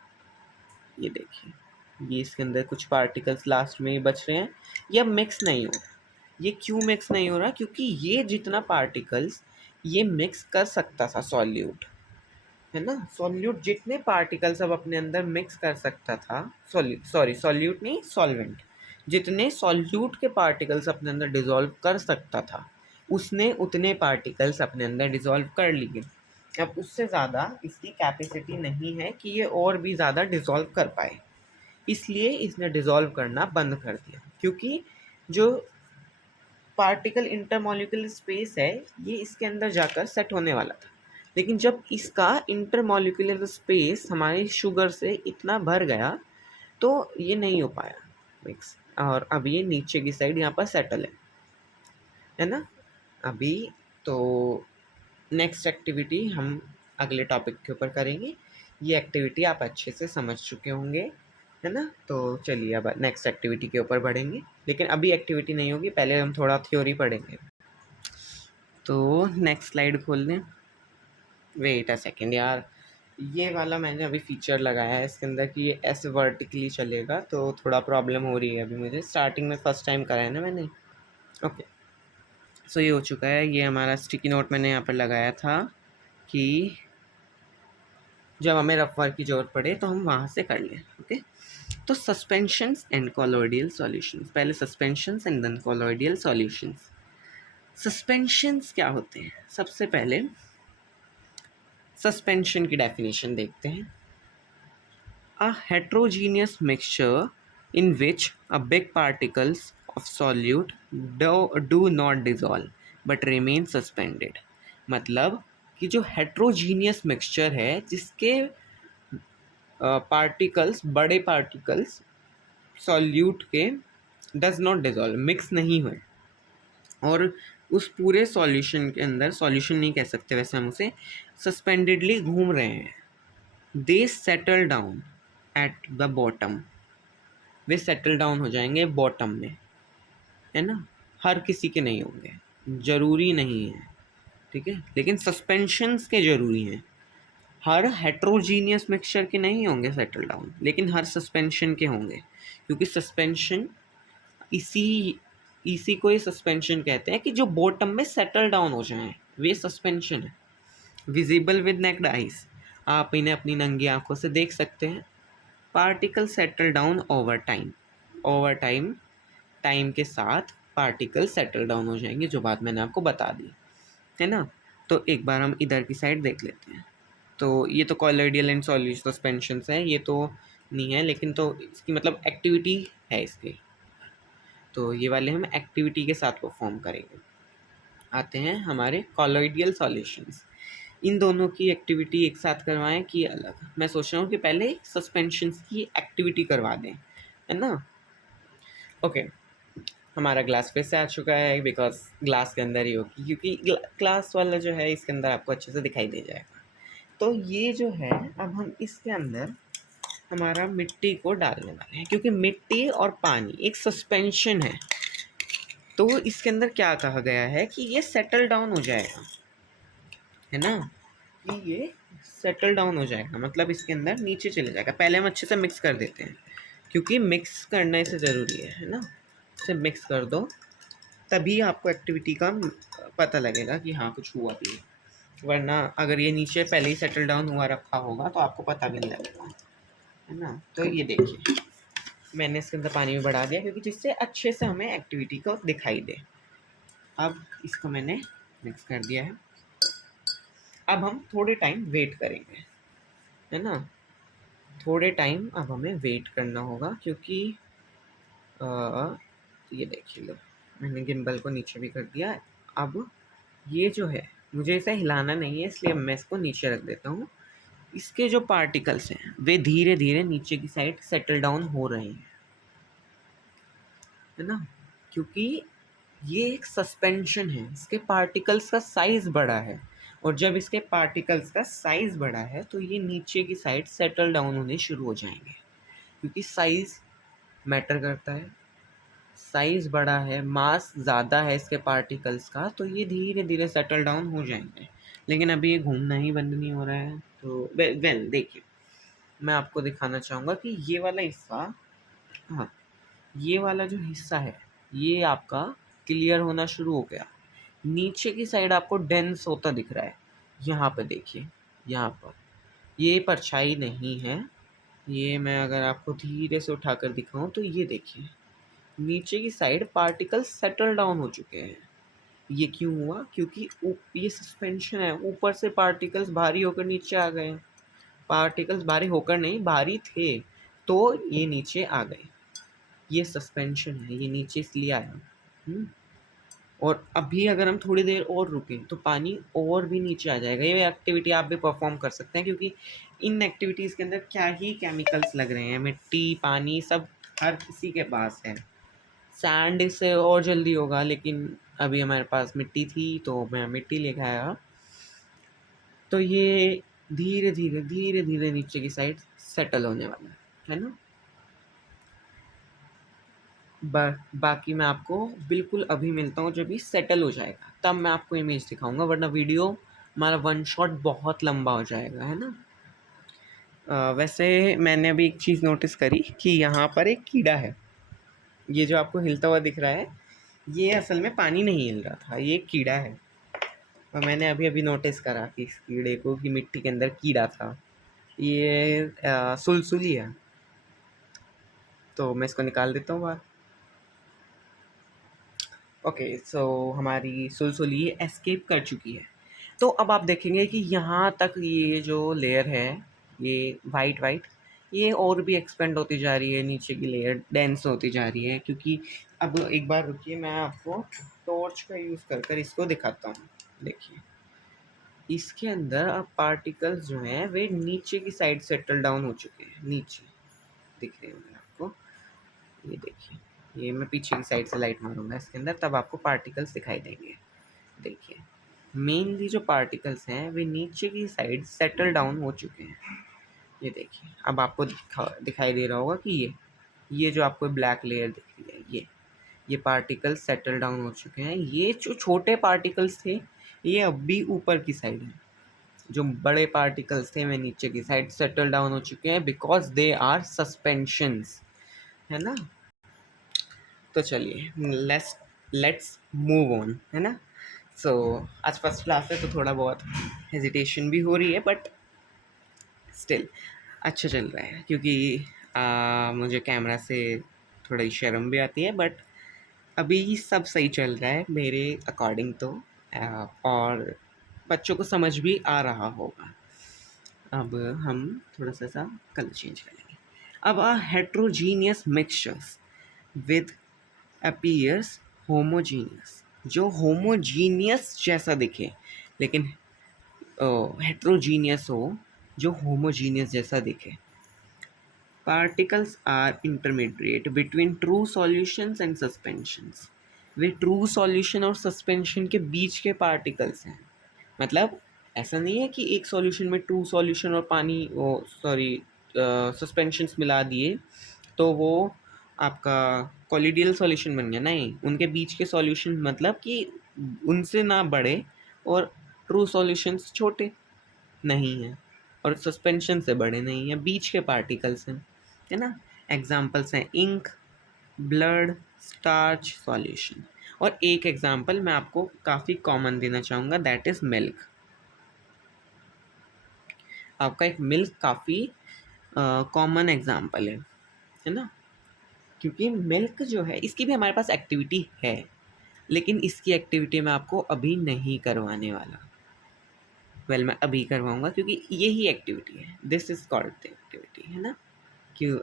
ये देखिए, ये इसके अंदर कुछ पार्टिकल्स लास्ट में ही बच रहे हैं, ये अब मिक्स नहीं हो रहा। ये क्यों मिक्स नहीं हो रहा? क्योंकि ये जितना पार्टिकल्स ये मिक्स कर सकता था सॉल्यूट, है ना। सॉल्यूट जितने पार्टिकल्स अब अपने अंदर मिक्स कर सकता था, सॉल्यूट नहीं, सॉल्वेंट, जितने सॉल्यूट के पार्टिकल्स अपने अंदर डिसॉल्व कर सकता था उसने उतने पार्टिकल्स अपने अंदर डिसॉल्व कर लिए। अब उससे ज़्यादा इसकी कैपेसिटी नहीं है कि ये और भी ज़्यादा डिसॉल्व कर पाए, इसलिए इसने डिसॉल्व करना बंद कर दिया। क्योंकि जो पार्टिकल इंटरमॉलिक्यूलर स्पेस है ये इसके अंदर जाकर सेट होने वाला था, लेकिन जब इसका इंटरमॉलिक्यूलर स्पेस हमारी शुगर से इतना भर गया तो ये नहीं हो पाया मिक्स, और अब ये नीचे की साइड यहाँ पर सेटल है ना। अभी तो नेक्स्ट एक्टिविटी हम अगले टॉपिक के ऊपर करेंगे। ये एक्टिविटी आप अच्छे से समझ चुके होंगे, है ना। तो चलिए अब नेक्स्ट एक्टिविटी के ऊपर बढ़ेंगे, लेकिन अभी एक्टिविटी नहीं होगी, पहले हम थोड़ा थ्योरी पढ़ेंगे। तो नेक्स्ट स्लाइड खोल दें, वेट अ सेकेंड यार, ये वाला मैंने अभी फीचर लगाया है इसके अंदर कि ये ऐसे वर्टिकली चलेगा, तो थोड़ा प्रॉब्लम हो रही है अभी मुझे, स्टार्टिंग में फर्स्ट टाइम करा है ना मैंने। ओके, सो ये हो चुका है। ये हमारा स्टिकी नोट मैंने यहाँ पर लगाया था कि जब हमें रफ वर्क की ज़रूरत पड़े तो हम वहाँ से कर लें। ओके, तो सस्पेंशंस एंड कॉलोइडल सॉल्यूशंस, पहले suspensions and then colloidal solutions. Suspensions क्या होते हैं? सबसे पहले सस्पेंशन की डेफिनेशन देखते हैं। A heterogeneous mixture in which a big particles of solute do not dissolve but remain suspended. मतलब कि जो हेट्रोजीनियस मिक्सचर है जिसके पार्टिकल्स, बड़े पार्टिकल्स सॉल्यूट के डज नॉट डिजॉल्व, मिक्स नहीं हुए, और उस पूरे सॉल्यूशन के अंदर, सॉल्यूशन नहीं कह सकते वैसे हम उसे, सस्पेंडेडली घूम रहे हैं। They settle down at the bottom, वे सेटल डाउन हो जाएंगे बॉटम में, है ना। हर किसी के नहीं होंगे, ज़रूरी नहीं है, ठीक है, लेकिन सस्पेंशंस के ज़रूरी हैं। हर हेट्रोजीनियस मिक्सचर के नहीं होंगे सेटल डाउन, लेकिन हर सस्पेंशन के होंगे, क्योंकि सस्पेंशन इसी इसी को ही सस्पेंशन कहते हैं कि जो बॉटम में सेटल डाउन हो जाए, वे सस्पेंशन है। विजिबल विद नेक्ड आइज, आप इन्हें अपनी नंगी आंखों से देख सकते हैं। Particle settle down over time, over time, time के साथ पार्टिकल सेटल डाउन हो जाएंगे, जो बात मैंने आपको बता दी, है ना। तो एक बार हम इधर की साइड देख लेते हैं। तो ये तो कॉलोइडल एंड सॉल्यूशन सस्पेंशंस है, ये तो नहीं है, लेकिन तो इसकी मतलब एक्टिविटी है इसकी, तो ये वाले हम एक्टिविटी के साथ परफॉर्म करेंगे। आते हैं हमारे कॉलोइडियल सॉल्यूशंस। इन दोनों की एक्टिविटी एक साथ करवाएं कि अलग? मैं सोच रहा हूँ कि पहले सस्पेंशंस की एक्टिविटी करवा दें, है ना। ओके, हमारा ग्लास फिर से आ चुका है, बिकॉज ग्लास के अंदर ही होगी, क्योंकि ग्लास वाला जो है इसके अंदर आपको अच्छे से दिखाई दे जाएगा। तो ये जो है, अब हम इसके अंदर हमारा मिट्टी को डालने वाले हैं, क्योंकि मिट्टी और पानी एक सस्पेंशन है। तो इसके अंदर क्या कहा गया है कि ये सेटल डाउन हो जाएगा, है ना, कि ये सेटल डाउन हो जाएगा, मतलब इसके अंदर नीचे चले जाएगा। पहले हम अच्छे से मिक्स कर देते हैं, क्योंकि मिक्स करना इसे ज़रूरी है ना। इसे मिक्स कर दो, तभी आपको एक्टिविटी का पता लगेगा कि हाँ कुछ हुआ भी है, वरना अगर ये नीचे पहले ही सेटल डाउन हुआ रखा होगा तो आपको पता भी नहीं लगेगा, है ना। तो ये देखिए, मैंने इसके अंदर पानी भी बढ़ा दिया, क्योंकि जिससे अच्छे से हमें एक्टिविटी को दिखाई दे। अब इसको मैंने मिक्स कर दिया है। अब हम थोड़े टाइम वेट करेंगे, है ना। थोड़े टाइम अब हमें वेट करना होगा, क्योंकि ये देखिए लो, मैंने गिम्बल को नीचे भी कर दिया है। अब ये जो है, मुझे इसे हिलाना नहीं है, इसलिए मैं इसको नीचे रख देता हूँ। इसके जो पार्टिकल्स हैं वे धीरे धीरे नीचे की साइड सेटल डाउन हो रहे हैं, है ना, क्योंकि ये एक सस्पेंशन है, इसके पार्टिकल्स का साइज़ बड़ा है, और जब इसके पार्टिकल्स का साइज़ बड़ा है तो ये नीचे की साइड सेटल डाउन होने शुरू हो जाएंगे, क्योंकि साइज़ मैटर करता है। साइज़ बड़ा है, मास ज़्यादा है इसके पार्टिकल्स का, तो ये धीरे धीरे सेटल डाउन हो जाएंगे। लेकिन अभी ये घूमना ही बंद नहीं हो रहा है। तो वेल देखिए, मैं आपको दिखाना चाहूँगा कि ये वाला हिस्सा, हाँ, ये वाला जो हिस्सा है ये आपका क्लियर होना शुरू हो गया। नीचे की साइड आपको डेंस होता दिख रहा है, यहाँ पे देखिए, यहाँ पर ये परछाई नहीं है। ये मैं अगर आपको धीरे से उठाकर दिखाऊं तो ये देखिए, नीचे की साइड पार्टिकल्स सेटल डाउन हो चुके हैं। ये क्यों हुआ? क्योंकि ये सस्पेंशन है, ऊपर से पार्टिकल्स भारी होकर नीचे आ गए। पार्टिकल्स भारी होकर नहीं, भारी थे तो ये नीचे आ गए। ये सस्पेंशन है, ये नीचे इसलिए आया। और अभी अगर हम थोड़ी देर और रुकें तो पानी और भी नीचे आ जाएगा। ये एक्टिविटी आप भी परफॉर्म कर सकते हैं, क्योंकि इन एक्टिविटीज़ के अंदर क्या ही केमिकल्स लग रहे हैं, मिट्टी पानी सब हर किसी के पास है। सैंड से और जल्दी होगा, लेकिन अभी हमारे पास मिट्टी थी तो मैं मिट्टी लेकर आया। तो ये धीरे धीरे धीरे धीरे नीचे की साइड सेटल होने वाला है ना। बाकी मैं आपको बिल्कुल अभी मिलता हूँ जब ये सेटल हो जाएगा, तब मैं आपको इमेज दिखाऊंगा, वरना वीडियो हमारा वन शॉट बहुत लंबा हो जाएगा, है ना। वैसे मैंने अभी एक चीज़ नोटिस करी कि यहाँ पर एक कीड़ा है। ये जो आपको हिलता हुआ दिख रहा है, ये असल में पानी नहीं हिल रहा था, ये एक कीड़ा है। और मैंने अभी अभी नोटिस करा कि इस कीड़े को, कि मिट्टी के अंदर कीड़ा था। ये सुलसुली है, तो मैं इसको निकाल देता हूँ बाहर। ओके, सो हमारी सुलसुली एस्केप कर चुकी है। तो अब आप देखेंगे कि यहाँ तक ये जो लेयर है, ये वाइट वाइट, ये और भी एक्सपेंड होती जा रही है, नीचे की लेयर डेंस होती जा रही है। क्योंकि अब एक बार रुकिए, मैं आपको टॉर्च का यूज़ कर कर इसको दिखाता हूँ। देखिए, इसके अंदर अब पार्टिकल्स जो हैं वे नीचे की साइड सेटल डाउन हो चुके हैं। नीचे दिख रहे होंगे आपको, ये देखिए, ये मैं पीछे की साइड से लाइट मारूंगा इसके अंदर, तब आपको पार्टिकल्स दिखाई देंगे। देखिए, मेनली जो पार्टिकल्स हैं वे नीचे की साइड सेटल डाउन हो चुके हैं। ये देखिए, अब आपको दिखाई दे रहा होगा कि ये जो आपको ब्लैक लेयर दिख रही है, ये पार्टिकल्स सेटल डाउन हो चुके हैं। ये जो छोटे पार्टिकल्स थे, ये अब भी ऊपर की साइड हैं। जो बड़े पार्टिकल्स थे वे नीचे की साइड सेटल डाउन हो चुके हैं, बिकॉज दे आर सस्पेंशंस, है ना। तो चलिए, लेट्स मूव ऑन, है ना। सो आज फर्स्ट क्लास है तो थोड़ा बहुत हेजिटेशन भी हो रही है, बट स्टिल अच्छा चल रहा है। क्योंकि मुझे कैमरा से थोड़ी शर्म भी आती है, बट अभी सब सही चल रहा है मेरे अकॉर्डिंग तो। और बच्चों को समझ भी आ रहा होगा। अब हम थोड़ा सा कलर चेंज करेंगे। अब heterogeneous mixtures with appears homogeneous, जो होमोजीनियस जैसा दिखे लेकिन हेट्रोजीनियस हो, जो होमोजीनियस जैसा दिखे। Particles are intermediate between true solutions and suspensions. वे ट्रू सॉल्यूशन और सस्पेंशन के बीच के पार्टिकल्स हैं। मतलब ऐसा नहीं है कि एक सॉल्यूशन में ट्रू सॉल्यूशन और पानी, सस्पेंशंस मिला दिए तो वो आपका कोलिडियल सॉल्यूशन बन गया। नहीं, उनके बीच के सॉल्यूशन मतलब कि उनसे ना बड़े और ट्रू सॉल्यूशंस छोटे नहीं हैं और सस्पेंशन से बड़े नहीं हैं, बीच के पार्टिकल्स हैं, है ना। एग्जाम्पल्स हैं इंक, ब्लड, स्टार्च, सॉल्यूशन। और एक एग्जाम्पल मैं आपको काफ़ी कॉमन देना चाहूँगा, दैट इज़ मिल्क। आपका एक मिल्क काफ़ी कॉमन एग्जाम्पल है ना। क्योंकि मिल्क जो है, इसकी भी हमारे पास एक्टिविटी है, लेकिन इसकी एक्टिविटी मैं आपको अभी नहीं करवाने वाला। मैं अभी करवाऊँगा क्योंकि यही एक्टिविटी है, this is called the activity, है ना। कि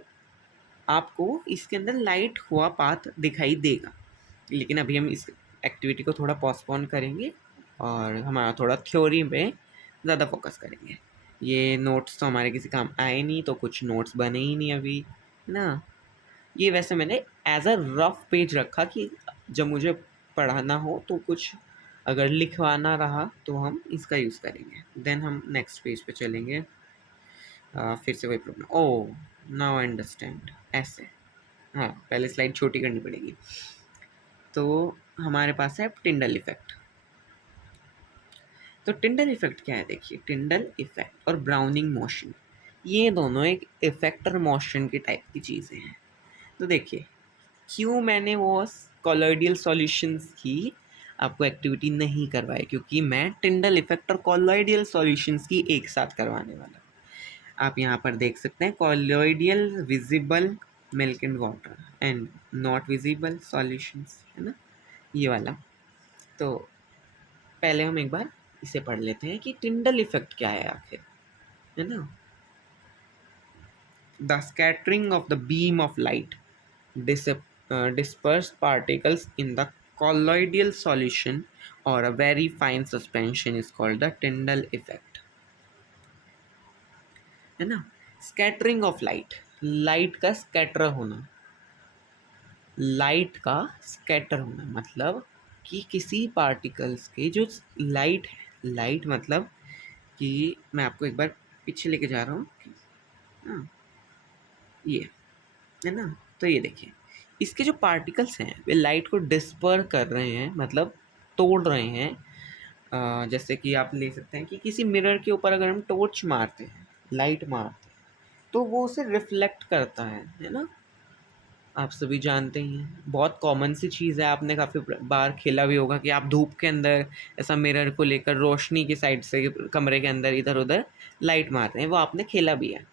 आपको इसके अंदर लाइट हुआ पाथ दिखाई देगा, लेकिन अभी हम इस एक्टिविटी को थोड़ा पोस्टपोन करेंगे और हमारा थोड़ा थ्योरी पे ज़्यादा फोकस करेंगे। ये नोट्स तो हमारे किसी काम आए नहीं, तो कुछ नोट्स बने ही नहीं अभी, है ना। ये वैसे मैंने एज अ रफ पेज रखा कि जब मुझे पढ़ाना हो तो कुछ अगर लिखवाना रहा तो हम इसका यूज़ करेंगे। देन हम नेक्स्ट पेज पे चलेंगे। फिर से वही problem, oh now I understand, ऐसे। हाँ, पहले स्लाइड छोटी करनी पड़ेगी। तो हमारे पास है टिंडल इफेक्ट। तो टिंडल इफेक्ट क्या है, देखिए, टिंडल इफेक्ट और ब्राउनिंग मोशन, ये दोनों एक इफेक्ट और मोशन के टाइप की चीज़ें हैं। तो देखिए, क्यों मैंने वो कॉलॉइडियल सॉल्यूशंस की आपको एक्टिविटी नहीं करवाई, क्योंकि मैं टिंडल इफेक्ट और कॉलॉइडियल सॉल्यूशंस की एक साथ करवाने वाला। आप यहाँ पर देख सकते हैं, colloidal visible milk and water and not visible solutions, है ना, ये वाला। तो पहले हम एक बार इसे पढ़ लेते हैं कि टिंडल इफेक्ट क्या है आखिर, है ना। The scattering of the beam of light dispersed particles in the colloidal solution or a very fine suspension is called the Tyndall effect, है ना। स्कैटरिंग ऑफ लाइट, लाइट का स्कैटर होना, लाइट का स्कैटर होना मतलब कि किसी पार्टिकल्स के जो लाइट है, लाइट मतलब कि मैं आपको एक बार पीछे लेके जा रहा हूँ, हाँ, ये है ना। तो ये देखिए, इसके जो पार्टिकल्स हैं वे लाइट को डिस्पर कर रहे हैं, मतलब तोड़ रहे हैं। जैसे कि आप ले सकते हैं कि किसी मिरर के ऊपर अगर हम टॉर्च मारते हैं, लाइट मारते हैं, तो वो उसे रिफ्लेक्ट करता है ना। आप सभी जानते ही हैं, बहुत कॉमन सी चीज़ है, आपने काफ़ी बार खेला भी होगा कि आप धूप के अंदर ऐसा मिरर को लेकर रोशनी की साइड से कमरे के अंदर इधर उधर लाइट मार रहे हैं, वो आपने खेला भी है।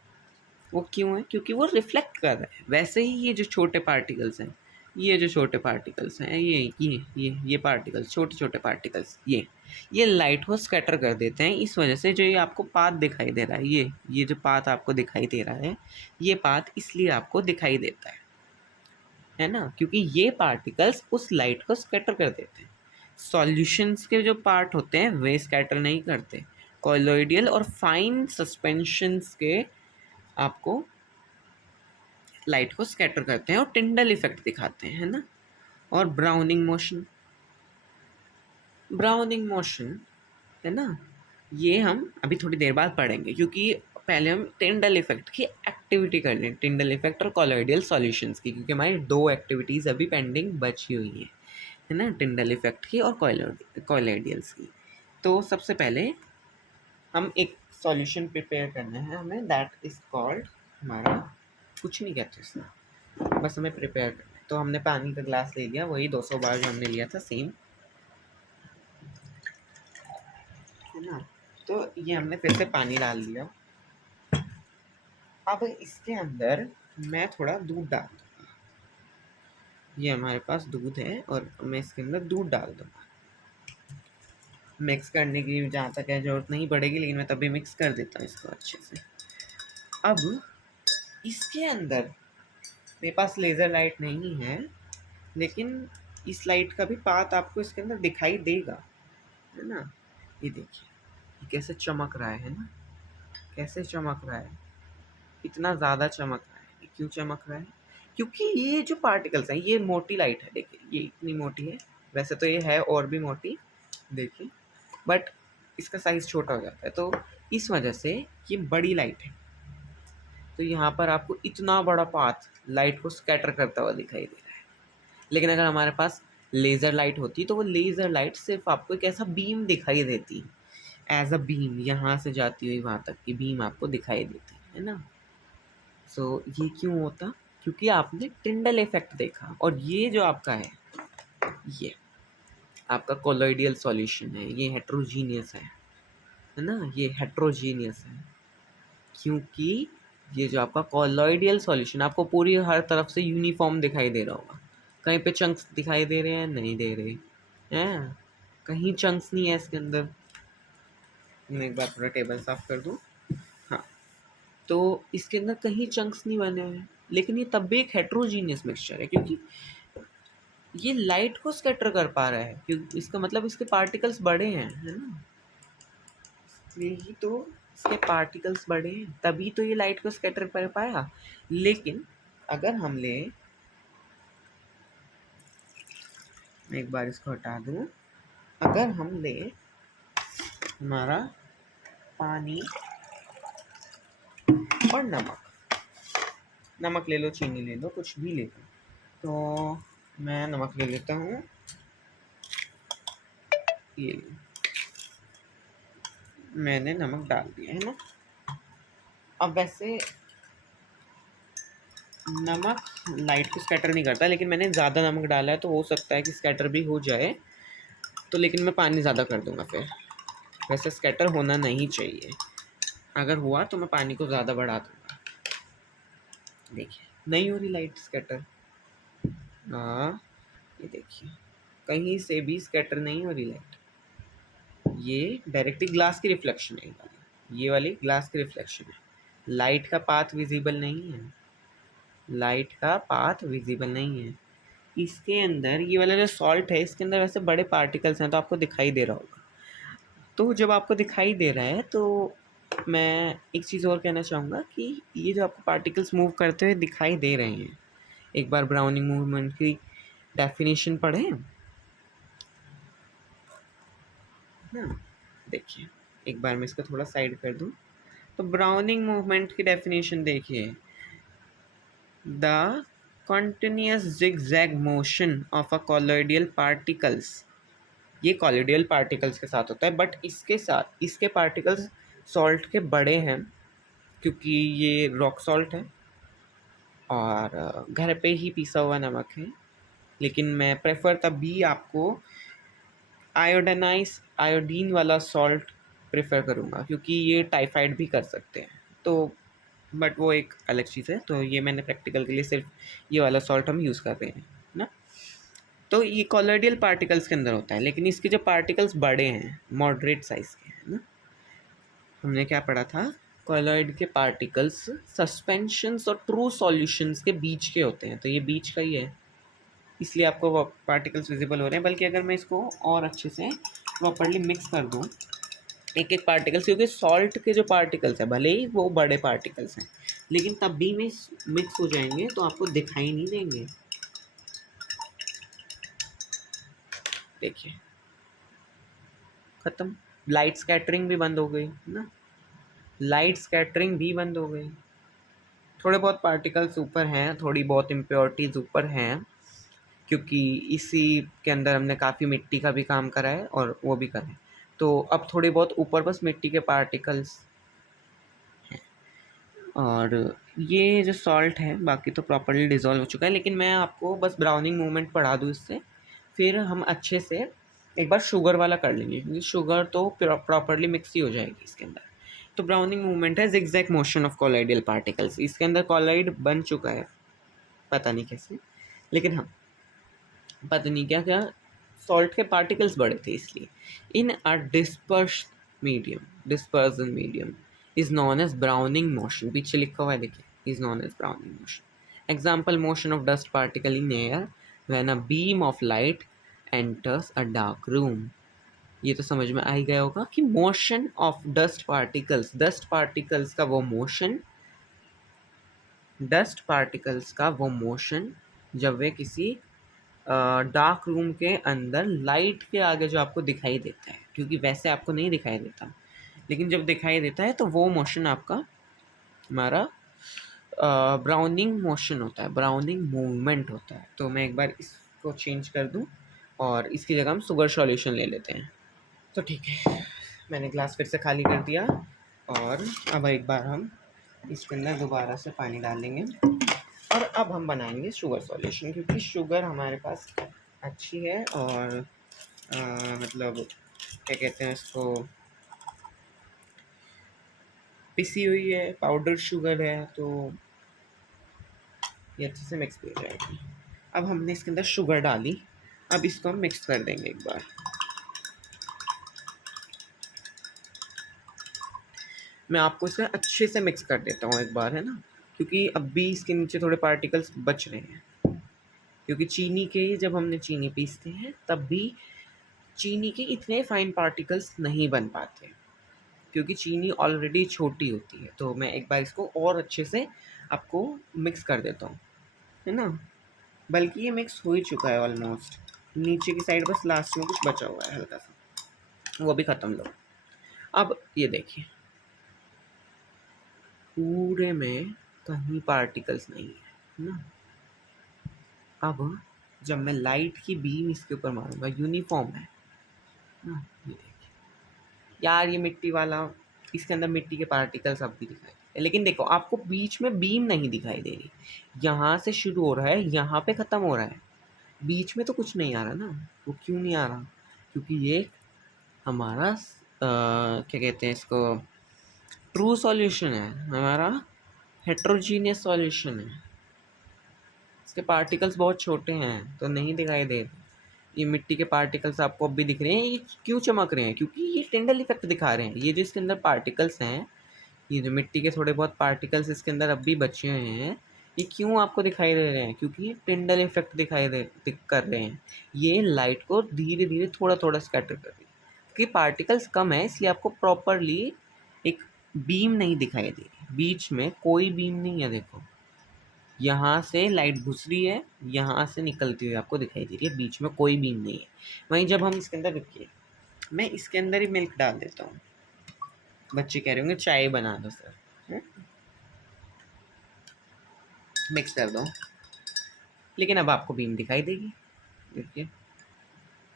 वो क्यों है? क्योंकि वो रिफ्लेक्ट कर रहा है। वैसे ही ये जो छोटे पार्टिकल्स हैं, ये जो छोटे पार्टिकल्स हैं, ये पार्टिकल्स, छोटे छोटे पार्टिकल्स, ये लाइट को स्कैटर कर देते हैं। इस वजह से जो ये आपको पाथ दिखाई दे रहा है, ये जो पाथ आपको दिखाई दे रहा है, ये पाथ इसलिए आपको दिखाई देता है ना, क्योंकि ये पार्टिकल्स उस लाइट को स्कैटर कर देते हैं। सॉल्यूशंस के जो पार्ट होते हैं वे स्कैटर नहीं करते। कॉलोइडियल और फाइन सस्पेंशंस के आपको लाइट को स्कैटर करते हैं और टिंडल इफेक्ट दिखाते हैं, है ना। और ब्राउनिंग मोशन है ना, ये हम अभी थोड़ी देर बाद पढ़ेंगे, क्योंकि पहले हम टिंडल इफेक्ट की एक्टिविटी कर लें, टिंडल इफेक्ट और कॉलोइडियल सॉल्यूशंस की, क्योंकि हमारी दो एक्टिविटीज़ अभी पेंडिंग बची हुई है ना, टिंडल इफेक्ट की और कॉलोइडियल्स की। तो सबसे पहले हम एक सॉल्यूशन प्रिपेयर करना है हमें, दैट इज़ कॉल्ड, हमारा कुछ नहीं कहते इसमें, बस हमें प्रिपेयर करना है। तो हमने पानी का ग्लास ले लिया, वही 200 बार जो हमने लिया था सेम, है ना। तो ये हमने फिर से पानी डाल दिया। अब इसके अंदर मैं थोड़ा दूध डाल दूँगा। ये हमारे पास दूध है और मैं इसके अंदर दूध डाल दूँगा। मिक्स करने की जहाँ तक है ज़रूरत नहीं पड़ेगी, लेकिन मैं तभी मिक्स कर देता हूँ इसको अच्छे से। अब इसके अंदर मेरे पास लेज़र लाइट नहीं है, लेकिन इस लाइट का भी पाथ आपको इसके अंदर दिखाई देगा, है ना। ये देखिए, ये कैसे चमक रहा है ना, कैसे चमक रहा है, इतना ज़्यादा चमक रहा है। ये क्यों चमक रहा है? क्योंकि ये जो पार्टिकल्स हैं, ये मोटी लाइट है, देखिए ये इतनी मोटी है। वैसे तो ये है और भी मोटी, देखिए, बट इसका साइज़ छोटा हो जाता है, तो इस वजह से ये बड़ी लाइट है। तो यहाँ पर आपको इतना बड़ा पाथ लाइट को स्कैटर करता हुआ दिखाई दे रहा है। लेकिन अगर हमारे पास लेज़र लाइट होती तो वो लेज़र लाइट सिर्फ आपको एक ऐसा बीम दिखाई देती, एज अ बीम, यहाँ से जाती हुई वहाँ तक की बीम आपको दिखाई देती है ना। सो ये क्यों होता? क्योंकि आपने टिंडल इफेक्ट देखा, और ये जो आपका ये आपका कोलोइडियल सॉल्यूशन है, ये हेट्रोजीनियस है ना, ये हेट्रोजीनियस है, क्योंकि ये जो आपका कोलोइडियल सॉल्यूशन आपको पूरी हर तरफ से यूनिफॉर्म दिखाई दे रहा होगा। कहीं पे चंक्स दिखाई दे रहे हैं? नहीं दे रहे हैं, कहीं चंक्स नहीं है इसके अंदर। मैं एक बार थोड़ा टेबल साफ कर दूँ। हाँ, तो इसके अंदर कहीं चंक्स नहीं बने हुए हैं, लेकिन ये तब भी एक हेट्रोजीनियस मिक्सचर है, क्योंकि ये लाइट को स्कैटर कर पा रहा है, क्योंकि इसका मतलब इसके पार्टिकल्स बड़े हैं, है ना। यही तो, इसके पार्टिकल्स बड़े हैं तभी तो ये लाइट को स्कैटर कर पाया। लेकिन अगर हम ले, मैं एक बार इसको हटा दूँ, अगर हम ले हमारा पानी और नमक ले लो, चीनी ले लो, कुछ भी ले लो। तो मैं नमक ले लेता हूँ, ये मैंने नमक डाल दिया है ना। अब वैसे नमक लाइट को स्कैटर नहीं करता, लेकिन मैंने ज़्यादा नमक डाला है तो हो सकता है कि स्कैटर भी हो जाए, तो लेकिन मैं पानी ज़्यादा कर दूँगा फिर। वैसे स्कैटर होना नहीं चाहिए, अगर हुआ तो मैं पानी को ज़्यादा बढ़ा दूँगा। देखिए नहीं हो रही लाइट स्कैटर, हाँ ये देखिए, कहीं से भी स्कैटर नहीं हो रही लाइट। ये डायरेक्टली ग्लास की रिफ्लेक्शन है, ये वाली ग्लास की रिफ्लेक्शन है। लाइट का पाथ विजिबल नहीं है, लाइट का पाथ विजिबल नहीं है। इसके अंदर ये वाला जो सॉल्ट है, इसके अंदर वैसे बड़े पार्टिकल्स हैं, तो आपको दिखाई दे रहा होगा। तो जब आपको दिखाई दे रहा है, तो मैं एक चीज़ और कहना चाहूँगा कि ये जो आपको पार्टिकल्स मूव करते हुए दिखाई दे रहे हैं, एक बार ब्राउनिंग मूवमेंट की डेफिनेशन पढ़ें ना। देखिए एक बार मैं इसको थोड़ा साइड कर दूँ, तो ब्राउनिंग मूवमेंट की डेफिनेशन देखिए, the continuous zigzag motion of a colloidal particles, ये कॉलोइडियल पार्टिकल्स के साथ होता है, बट इसके साथ इसके पार्टिकल्स सॉल्ट के बड़े हैं, क्योंकि ये रॉक सॉल्ट है और घर पे ही पिसा हुआ नमक है, लेकिन मैं प्रेफर तभी आपको आयोडीन वाला सॉल्ट प्रेफर करूँगा, क्योंकि ये टाइफाइड भी कर सकते हैं। तो बट वो एक अलग चीज़ है। तो ये मैंने प्रैक्टिकल के लिए सिर्फ ये वाला सॉल्ट हम यूज़ कर रहे हैं ना। तो ये कॉलोइडल पार्टिकल्स के अंदर होता है, लेकिन इसके जो पार्टिकल्स बड़े हैं, मॉडरेट साइज़ के हैं ना। हमने क्या पढ़ा था, कॉलोइड के पार्टिकल्स सस्पेंशंस और ट्रू सॉल्यूशंस के बीच के होते हैं। तो ये बीच का ही है, इसलिए आपको वो पार्टिकल्स विजिबल हो रहे हैं। बल्कि अगर मैं इसको और अच्छे से प्रॉपरली मिक्स कर दूँ एक एक पार्टिकल्स, क्योंकि सॉल्ट के जो पार्टिकल्स हैं भले ही वो बड़े पार्टिकल्स हैं, लेकिन तब भी में मिक्स हो जाएंगे तो आपको दिखाई नहीं देंगे। देखिए ख़त्म। लाइट स्कैटरिंग भी बंद हो गई ना, लाइट स्कैटरिंग भी बंद हो गई। थोड़े बहुत पार्टिकल्स ऊपर हैं, थोड़ी बहुत इम्प्योरिटीज़ ऊपर हैं, क्योंकि इसी के अंदर हमने काफ़ी मिट्टी का भी काम करा है और वो भी करा है। तो अब थोड़ी बहुत ऊपर बस मिट्टी के पार्टिकल्स हैं। और ये जो सॉल्ट है बाकी तो प्रॉपर्ली डिज़ोल्व हो चुका है, लेकिन मैं आपको बस ब्राउनिंग मूवमेंट पढ़ा दूँ इससे, फिर हम अच्छे से एक बार शुगर वाला कर लेंगे, क्योंकि शुगर तो प्रॉपर्ली मिक्स ही हो जाएगी इसके अंदर। तो ब्राउनिंग मूवमेंट है zigzag motion of colloidal particles. इसके अंदर कॉलोइड बन चुका है, पता नहीं कैसे, लेकिन हाँ पता नहीं क्या क्या सॉल्ट के पार्टिकल्स बड़े थे इसलिए। In a dispersion medium is known as Brownian motion. पीछे लिखा हुआ है देखिए, is known as Brownian motion. Example, motion of dust particle in air when a beam of light enters a dark room. ये तो समझ में आ ही गया होगा कि मोशन ऑफ डस्ट पार्टिकल्स का वो मोशन, जब वे किसी डार्क रूम के अंदर लाइट के आगे जो आपको दिखाई देता है, क्योंकि वैसे आपको नहीं दिखाई देता, लेकिन जब दिखाई देता है तो वो मोशन आपका हमारा ब्राउनिंग मोशन होता है, ब्राउनिंग मूवमेंट होता है। तो मैं एक बार इसको चेंज कर दूं और इसकी जगह हम शुगर सॉल्यूशन ले लेते हैं। तो ठीक है, मैंने ग्लास फिर से खाली कर दिया और अब एक बार हम इसके अंदर दोबारा से पानी डालेंगे और अब हम बनाएंगे शुगर सॉल्यूशन, क्योंकि शुगर हमारे पास अच्छी है और मतलब क्या कहते हैं इसको, पिसी हुई है, पाउडर शुगर है, तो ये अच्छे से मिक्स भी हो जाएगी। अब हमने इसके अंदर शुगर डाली, अब इसको हम मिक्स कर देंगे एक बार। मैं आपको इसे अच्छे से मिक्स कर देता हूँ एक बार, है ना, क्योंकि अब भी इसके नीचे थोड़े पार्टिकल्स बच रहे हैं। क्योंकि चीनी के जब हमने चीनी पीसते हैं तब भी चीनी के इतने फाइन पार्टिकल्स नहीं बन पाते, क्योंकि चीनी ऑलरेडी छोटी होती है। तो मैं एक बार इसको और अच्छे से आपको मिक्स कर देता हूँ, है ना। बल्कि ये मिक्स हो ही चुका है ऑलमोस्ट, नीचे की साइड बस लास्ट में कुछ बचा हुआ है हल्का सा, वो भी ख़त्म लो। अब ये देखिए पूरे में कहीं पार्टिकल्स नहीं है ना। अब जब मैं लाइट की बीम इसके ऊपर मारूंगा, यूनिफॉर्म है ना, ये देखिए यार, ये मिट्टी वाला, इसके अंदर मिट्टी के पार्टिकल्स अब भी दिखाई दे रहे हैं। लेकिन देखो आपको बीच में बीम नहीं दिखाई दे रही, यहाँ से शुरू हो रहा है, यहाँ पे ख़त्म हो रहा है, बीच में तो कुछ नहीं आ रहा ना। वो क्यों नहीं आ रहा, क्योंकि ये हमारा क्या कहते हैं इसको, ट्रू सॉल्यूशन है, हमारा हेट्रोजीनियस सॉल्यूशन है। इसके पार्टिकल्स बहुत छोटे हैं तो नहीं दिखाई दे रहे। ये मिट्टी के पार्टिकल्स आपको अब भी दिख रहे हैं, ये क्यों चमक रहे हैं, क्योंकि ये टिंडल इफेक्ट दिखा रहे हैं। ये जो इसके अंदर पार्टिकल्स हैं, ये जो मिट्टी के थोड़े बहुत पार्टिकल्स इसके अंदर अब भी बचे हुए हैं, ये क्यों आपको दिखाई दे रहे हैं, क्योंकि ये टिंडल इफेक्ट कर रहे हैं। ये लाइट को धीरे धीरे थोड़ा थोड़ा स्कैटर कर रही है, क्योंकि पार्टिकल्स कम है इसलिए आपको प्रॉपरली एक बीम नहीं दिखाई दे रही। बीच में कोई बीम नहीं है, देखो यहाँ से लाइट घुस रही है, यहाँ से निकलती हुई आपको दिखाई दे रही है, बीच में कोई बीम नहीं है। वहीं जब हम इसके अंदर, रुकिए मैं इसके अंदर ही मिल्क डाल देता हूँ। बच्चे कह रहे होंगे चाय बना दो सर, मिक्स कर दो, लेकिन अब आपको बीम दिखाई देगी। देखिए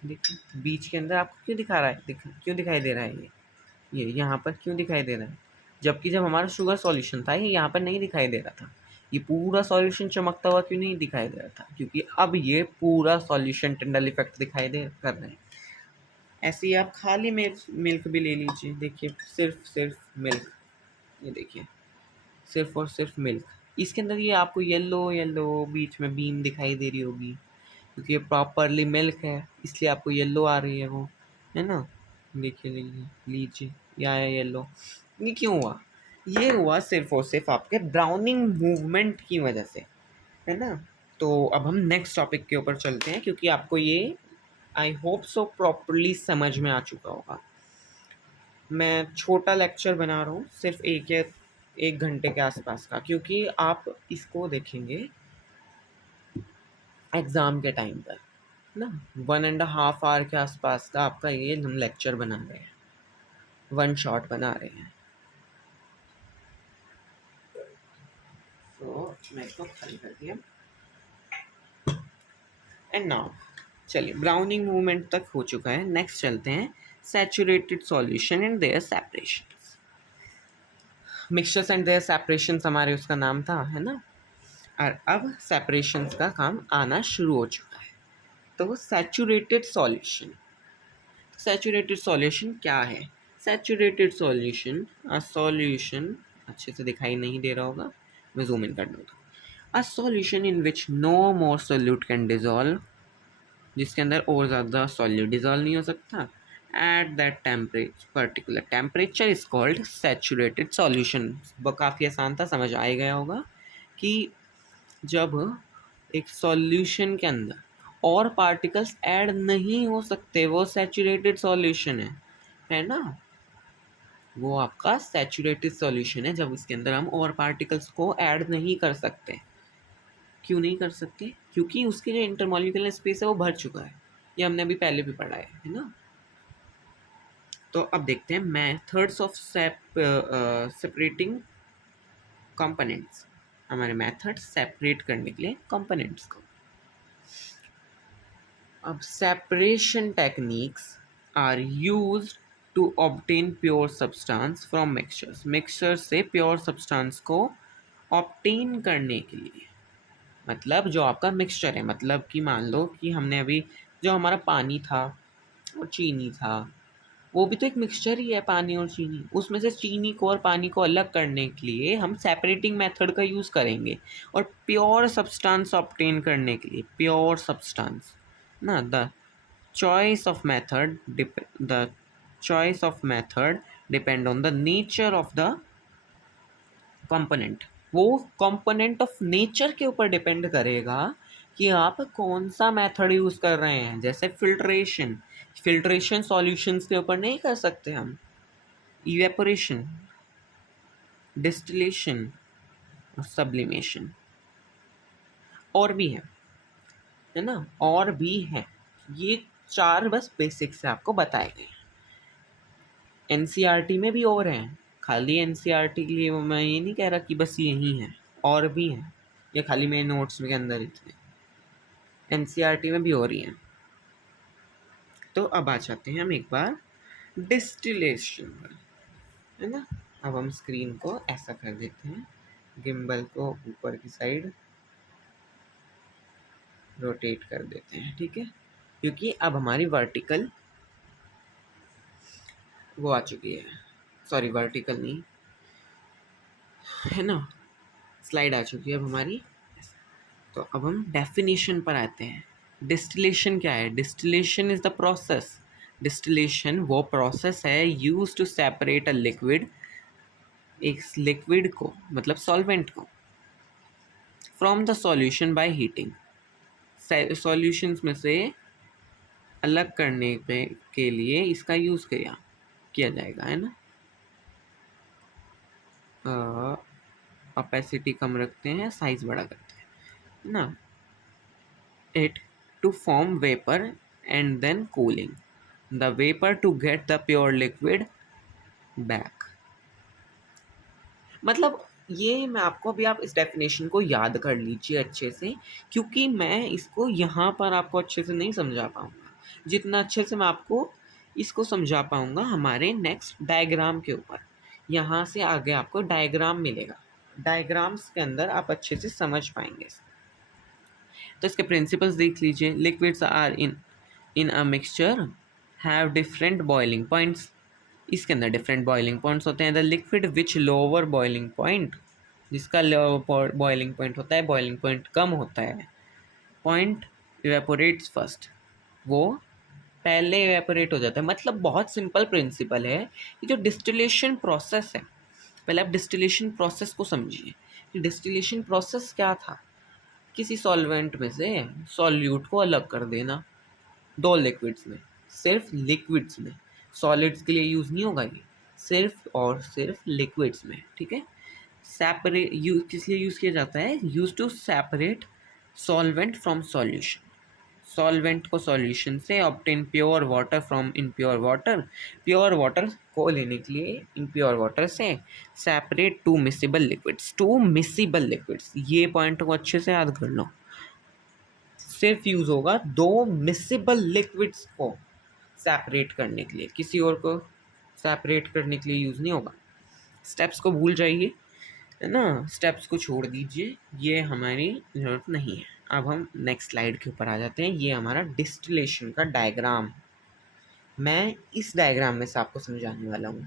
देखिए बीच के अंदर आपको क्यों दिखा रहा है, क्यों दिखाई दे रहा है, ये यहाँ पर क्यों दिखाई दे रहा है, जबकि जब हमारा शुगर सॉल्यूशन था ये यहाँ पर नहीं दिखाई दे रहा था। ये पूरा सॉल्यूशन चमकता हुआ क्यों नहीं दिखाई दे रहा था? क्योंकि अब ये पूरा सॉल्यूशन टिंडल इफेक्ट दिखाई दे कर रहे हैं। ऐसे ही आप खाली मिल्क भी ले लीजिए, देखिए सिर्फ मिल्क, ये देखिए सिर्फ और सिर्फ मिल्क, इसके अंदर ये आपको येलो येलो बीच में बीम दिखाई दे रही होगी, क्योंकि ये प्रॉपरली मिल्क है इसलिए आपको येलो आ रही है वो, है ना। देखिए लीजिए यहाँ है येलो। ये क्यों हुआ? ये हुआ सिर्फ और सिर्फ आपके ब्राउनिंग मूवमेंट की वजह से, है ना। तो अब हम नेक्स्ट टॉपिक के ऊपर चलते हैं, क्योंकि आपको ये आई होप सो प्रॉपरली समझ में आ चुका होगा। मैं छोटा लेक्चर बना रहा हूँ, सिर्फ 1 घंटे के आसपास का, क्योंकि आप इसको देखेंगे एग्ज़ाम के टाइम पर ना। 1.5 आवर के आसपास का आपका ये हम लेक्चर बना रहे हैं, वन शॉट बना रहे हैं। तो मैं इसको खाली कर दिया। एंड नाउ चलिए, ब्राउनिंग मूवमेंट तक हो चुका है। नेक्स्ट चलते हैं saturated solution and their separation. Mixtures and their separation हमारे उसका नाम था, है ना। और अब सेपरेशंस का काम आना शुरू हो चुका है। तो सैचुरेटेड सॉल्यूशन क्या है? सैचुरेटेड सॉल्यूशन, अ सॉल्यूशन, अच्छे से दिखाई नहीं दे रहा होगा, मैं जूम इन कर दूँगा। A solution in which no more solute can dissolve, जिसके अंदर और ज़्यादा सॉल्यूट डिजॉल्व नहीं हो सकता, at that temperature, particular temperature is called saturated solution. काफ़ी आसान था, समझ आ गया होगा कि जब एक सॉल्यूशन के अंदर और पार्टिकल्स ऐड नहीं हो सकते, वो सैचुरेटेड सॉल्यूशन है ना। वो आपका सैचुरेटेड सॉल्यूशन है जब उसके अंदर हम और पार्टिकल्स को ऐड नहीं कर सकते। क्यों नहीं कर सकते? क्योंकि उसके जो इंटरमॉलिक्यूलर स्पेस है वो भर चुका है। ये हमने अभी पहले भी पढ़ा है ना। तो अब देखते हैं मेथड्स ऑफ सेपरेटिंग कंपोनेंट्स। हमारे मेथड सेपरेट करने के लिए कंपोनेंट्स को। अब separation techniques are used to obtain pure substance from mixtures. Mixture से प्योर सब्सटेंस को ऑब्टेन करने के लिए, मतलब जो आपका मिक्सचर है, मतलब कि मान लो कि हमने अभी जो हमारा पानी था और चीनी था, वो भी तो एक मिक्सचर ही है, पानी और चीनी। उसमें से चीनी को और पानी को अलग करने के लिए हम सेपरेटिंग मेथड का यूज़ करेंगे। और प्योर सब्सटेंस ऑब्टेन करने के लिए, प्योर सब्सटेंस ना, the choice of method the choice of method depend on the nature of the component। वो component of nature के ऊपर डिपेंड करेगा कि आप कौन सा मेथड यूज़ कर रहे हैं। जैसे फिल्ट्रेशन सॉल्यूशंस के ऊपर नहीं कर सकते हम, इवेपोरेशन, डिस्टिलेशन और सब्लिमेशन, और भी है ना, और भी है। ये 4 बस बेसिक से आपको बताए गए। एनसीईआरटी में भी और हैं, खाली एनसीईआरटी के लिए मैं ये नहीं कह रहा कि बस यही हैं, और भी हैं, ये खाली मेरे नोट्स के अंदर इतने, एनसीईआरटी में भी हो रही हैं। तो अब आ जाते हैं हम एक बार डिस्टिलेशन पर, है ना। अब हम स्क्रीन को ऐसा कर देते हैं, गिम्बल को ऊपर की साइड रोटेट कर देते हैं, ठीक है, क्योंकि अब हमारी वर्टिकल वो आ चुकी है, सॉरी वर्टिकल नहीं, है ना, स्लाइड आ चुकी है अब हमारी। तो अब हम डेफिनेशन पर आते हैं। डिस्टिलेशन क्या है? Distillation is the process, distillation वो प्रोसेस है use to separate a liquid, एक लिक्विड को मतलब सॉल्वेंट को, from the solution by heating. Solutions में से अलग करने के लिए इसका यूज़ किया जाएगा, है ना। ऑपेसिटी कम रखते हैं, साइज बड़ा करते हैं ना। it to form vapor and then cooling the vapor to get the pure liquid back। मतलब ये मैं आपको अभी, आप इस डेफिनेशन को याद कर लीजिए अच्छे से, क्योंकि मैं इसको यहाँ पर आपको अच्छे से नहीं समझा पाऊँगा जितना अच्छे से मैं आपको इसको समझा पाऊँगा हमारे नेक्स्ट डायग्राम के ऊपर। यहाँ से आगे आपको डायग्राम मिलेगा, डायग्राम्स के अंदर आप अच्छे से समझ पाएंगे। तो इसके प्रिंसिपल्स देख लीजिए। Liquids are in a mixture have different boiling points. इसके अंदर डिफरेंट बॉइलिंग पॉइंट्स होते हैं। The liquid which lower boiling point, जिसका लोअर बॉइलिंग पॉइंट होता है, बॉइलिंग पॉइंट कम होता है, पॉइंट इवेपोरेट्स फर्स्ट, वो पहले इवेपोरेट हो जाता है। मतलब बहुत सिंपल प्रिंसिपल है। ये जो डिस्टिलेशन प्रोसेस है, पहले आप डिस्टिलेशन प्रोसेस को समझिए कि डिस्टिलेशन प्रोसेस क्या था। किसी सॉल्वेंट में से सॉल्यूट को अलग कर देना, दो लिक्विड्स में, सिर्फ लिक्विड्स में, सॉलिड्स के लिए यूज़ नहीं होगा ये, सिर्फ और सिर्फ लिक्विड्स में, ठीक है। सेपरेट किस लिए यूज़ किया जाता है? Use to separate solvent from solution, solvent को सॉल्यूशन से, obtain pure water from impure water, pure water को लेने के लिए इम्प्योर वाटर से, separate two miscible liquids, two miscible liquids, ये पॉइंट को अच्छे से याद कर लो। सिर्फ यूज़ होगा दो मिसिबल लिक्विड्स को सेपरेट करने के लिए, किसी और को सेपरेट करने के लिए यूज़ नहीं होगा। स्टेप्स को भूल जाइए, है ना, स्टेप्स को छोड़ दीजिए, ये हमारी ज़रूरत नहीं है। अब हम नेक्स्ट स्लाइड के ऊपर आ जाते हैं। ये हमारा डिस्टिलेशन का डायग्राम, मैं इस डायग्राम में से आपको समझाने वाला हूँ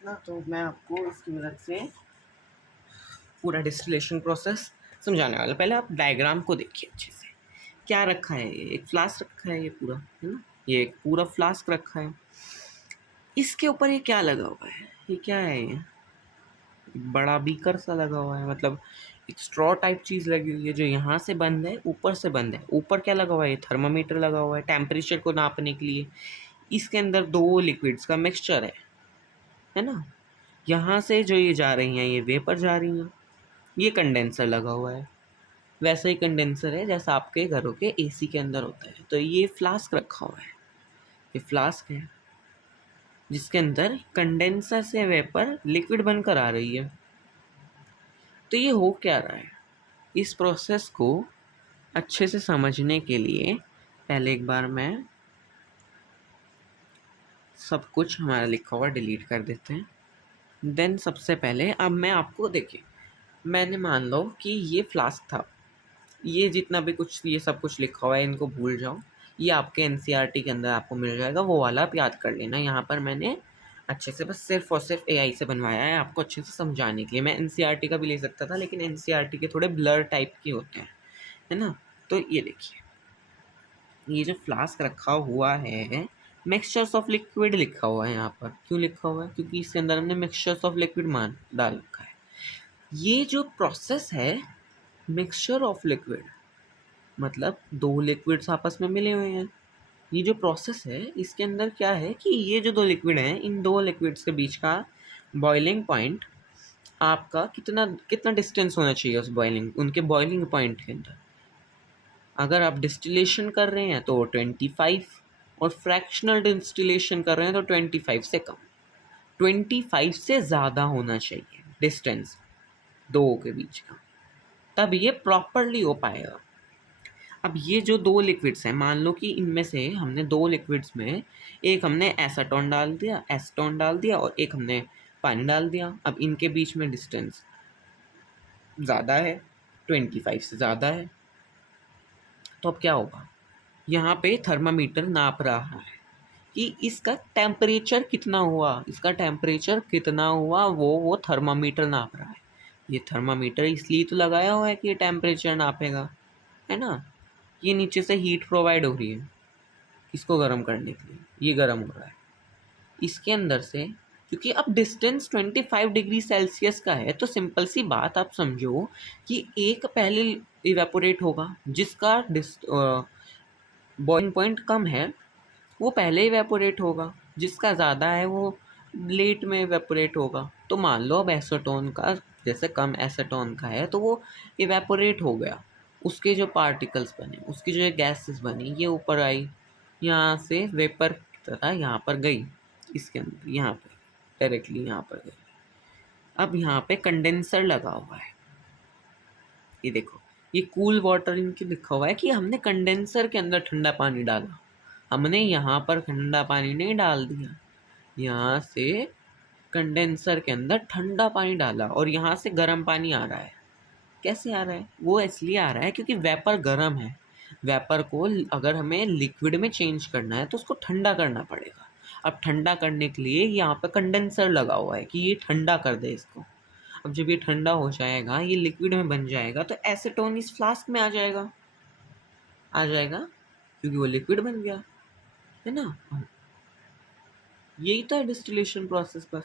ना। तो मैं आपको इसकी मदद से पूरा डिस्टिलेशन प्रोसेस समझाने वाला। पहले आप डायग्राम को देखिए अच्छे से। क्या रखा है? ये एक फ्लास्क रखा है, ये पूरा, है ना, ये एक पूरा फ्लास्क रखा है। इसके ऊपर ये क्या लगा हुआ है? ये क्या है? ये बड़ा बीकर सा लगा हुआ है, मतलब एक स्ट्रॉ टाइप चीज़ लगी हुई है जो यहाँ से बंद है, ऊपर से बंद है। ऊपर क्या लगा हुआ है? थर्मामीटर लगा हुआ है टेम्परेचर को नापने के लिए। इसके अंदर दो लिक्विड्स का मिक्सचर है ना। यहाँ से जो ये जा रही हैं, ये वेपर जा रही हैं। ये कंडेंसर लगा हुआ है, वैसा ही कंडेंसर है जैसा आपके घरों के एसी के अंदर होता है। तो ये फ्लास्क रखा हुआ है, ये फ्लास्क है जिसके अंदर कंडेंसर से वेपर लिक्विड बनकर आ रही है। तो ये हो क्या रहा है? इस प्रोसेस को अच्छे से समझने के लिए पहले एक बार मैं सब कुछ हमारा लिखा हुआ डिलीट कर देते हैं। देन सबसे पहले अब मैं आपको, देखिए, मैंने मान लो कि ये फ्लास्क था, ये जितना भी कुछ ये सब कुछ लिखा हुआ है इनको भूल जाओ। ये आपके एनसीईआरटी के अंदर आपको मिल जाएगा, वो वाला आप याद कर लेना। यहाँ पर मैंने अच्छे से बस सिर्फ और सिर्फ एआई से बनवाया है आपको अच्छे से समझाने के लिए। मैं एनसीईआरटी का भी ले सकता था, लेकिन एनसीईआरटी के थोड़े ब्लर टाइप के होते हैं, है ना। तो ये देखिए, ये जो फ्लास्क रखा हुआ है, मिक्सचर्स ऑफ लिक्विड लिखा हुआ है यहाँ पर। क्यों लिखा हुआ है? क्योंकि इसके अंदर हमने मिक्सचर्स ऑफ लिक्विड मान डाल रखा है। ये जो प्रोसेस है मिक्सचर ऑफ लिक्विड, मतलब दो लिक्विड्स आपस में मिले हुए हैं। ये जो प्रोसेस है इसके अंदर क्या है कि ये जो दो लिक्विड हैं, इन दो लिक्विड्स के बीच का बॉइलिंग पॉइंट आपका कितना कितना डिस्टेंस होना चाहिए उस बॉइलिंग, उनके बॉइलिंग पॉइंट के अंदर। अगर आप डिस्टिलेशन कर रहे हैं तो 25, और फ्रैक्शनल डिस्टिलेशन कर रहे हैं तो 25 से कम, 25 से ज़्यादा होना चाहिए डिस्टेंस दो के बीच का, तब ये प्रॉपरली हो पाएगा। अब ये जो दो लिक्विड्स हैं, मान लो कि इनमें से हमने दो लिक्विड्स में एक हमने एसीटोन डाल दिया, एसीटोन डाल दिया, और एक हमने पानी डाल दिया। अब इनके बीच में डिस्टेंस ज़्यादा है, 25 से ज़्यादा है। तो अब क्या होगा? यहाँ पे थर्मामीटर नाप रहा है कि इसका टेम्परेचर कितना हुआ, इसका टेम्परेचर कितना हुआ, वो थर्मामीटर नाप रहा है। ये थर्मामीटर इसलिए तो लगाया हुआ है कि ये टेम्परेचर नापेगा, है ना। ये नीचे से हीट प्रोवाइड हो रही है इसको गर्म करने के लिए, ये गर्म हो रहा है इसके अंदर से। क्योंकि अब डिस्टेंस 25 डिग्री सेल्सियस का है, तो सिंपल सी बात आप समझो कि एक पहले इवेपोरेट होगा, जिसका बॉइलिंग पॉइंट कम है वो पहले इवेपोरेट होगा, जिसका ज़्यादा है वो लेट में इवेपोरेट होगा। तो मान लो अब एसीटोन का, जैसे कम एसीटोन का है, तो वो इवेपोरेट हो गया, उसके जो पार्टिकल्स बने, उसकी जो गैसेस बनी, ये ऊपर आई, यहाँ से वेपर की तरह यहाँ पर गई, इसके अंदर यहाँ पे डायरेक्टली यहाँ पर गई। अब यहाँ पे कंडेंसर लगा हुआ है, ये देखो, ये कूल वाटर इनके लिखा हुआ है कि हमने कंडेंसर के अंदर ठंडा पानी डाला। हमने यहाँ पर ठंडा पानी नहीं डाल दिया, यहाँ से कंडेंसर के अंदर ठंडा पानी डाला और यहाँ से गर्म पानी आ रहा है। कैसे आ रहा है? वो इसलिए आ रहा है क्योंकि वेपर गर्म है। वेपर को अगर हमें लिक्विड में चेंज करना है तो उसको ठंडा करना पड़ेगा। अब ठंडा करने के लिए यहाँ पे कंडेंसर लगा हुआ है कि ये ठंडा कर दे इसको। अब जब ये ठंडा हो जाएगा, ये लिक्विड में बन जाएगा, तो एसीटोन इस फ्लास्क में आ जाएगा क्योंकि वो लिक्विड बन गया, है ना। यही तो है डिस्टिलेशन प्रोसेस। बस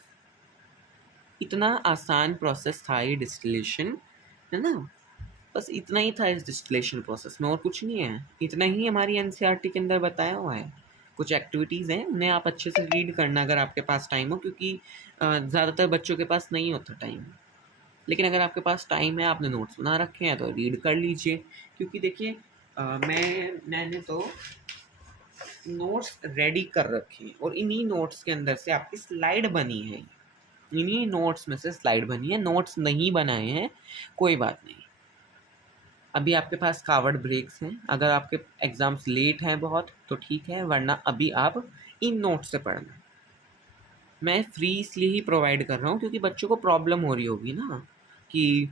इतना आसान प्रोसेस था ये डिस्टिलेशन, है ना। बस इतना ही था इस डिस्टिलेशन प्रोसेस में, और कुछ नहीं है। इतना ही हमारी एनसीईआरटी के अंदर बताया हुआ है। कुछ एक्टिविटीज़ हैं, उन्हें आप अच्छे से रीड करना अगर आपके पास टाइम हो, क्योंकि ज़्यादातर बच्चों के पास नहीं होता टाइम। लेकिन अगर आपके पास टाइम है, आपने नोट्स बना रखे हैं, तो रीड कर लीजिए। क्योंकि देखिए मैंने तो नोट्स रेडी कर रखे हैं और इन्हीं नोट्स के अंदर से आपकी स्लाइड बनी है। इन्हीं नोट्स में से स्लाइड बनी है। नोट्स नहीं बनाए हैं, कोई बात नहीं। अभी आपके पास कावड़ ब्रेक्स हैं। अगर आपके एग्ज़ाम्स लेट हैं बहुत तो ठीक है, वरना अभी आप इन नोट्स से पढ़ना। मैं फ्री इसलिए ही प्रोवाइड कर रहा हूँ क्योंकि बच्चों को प्रॉब्लम हो रही होगी ना कि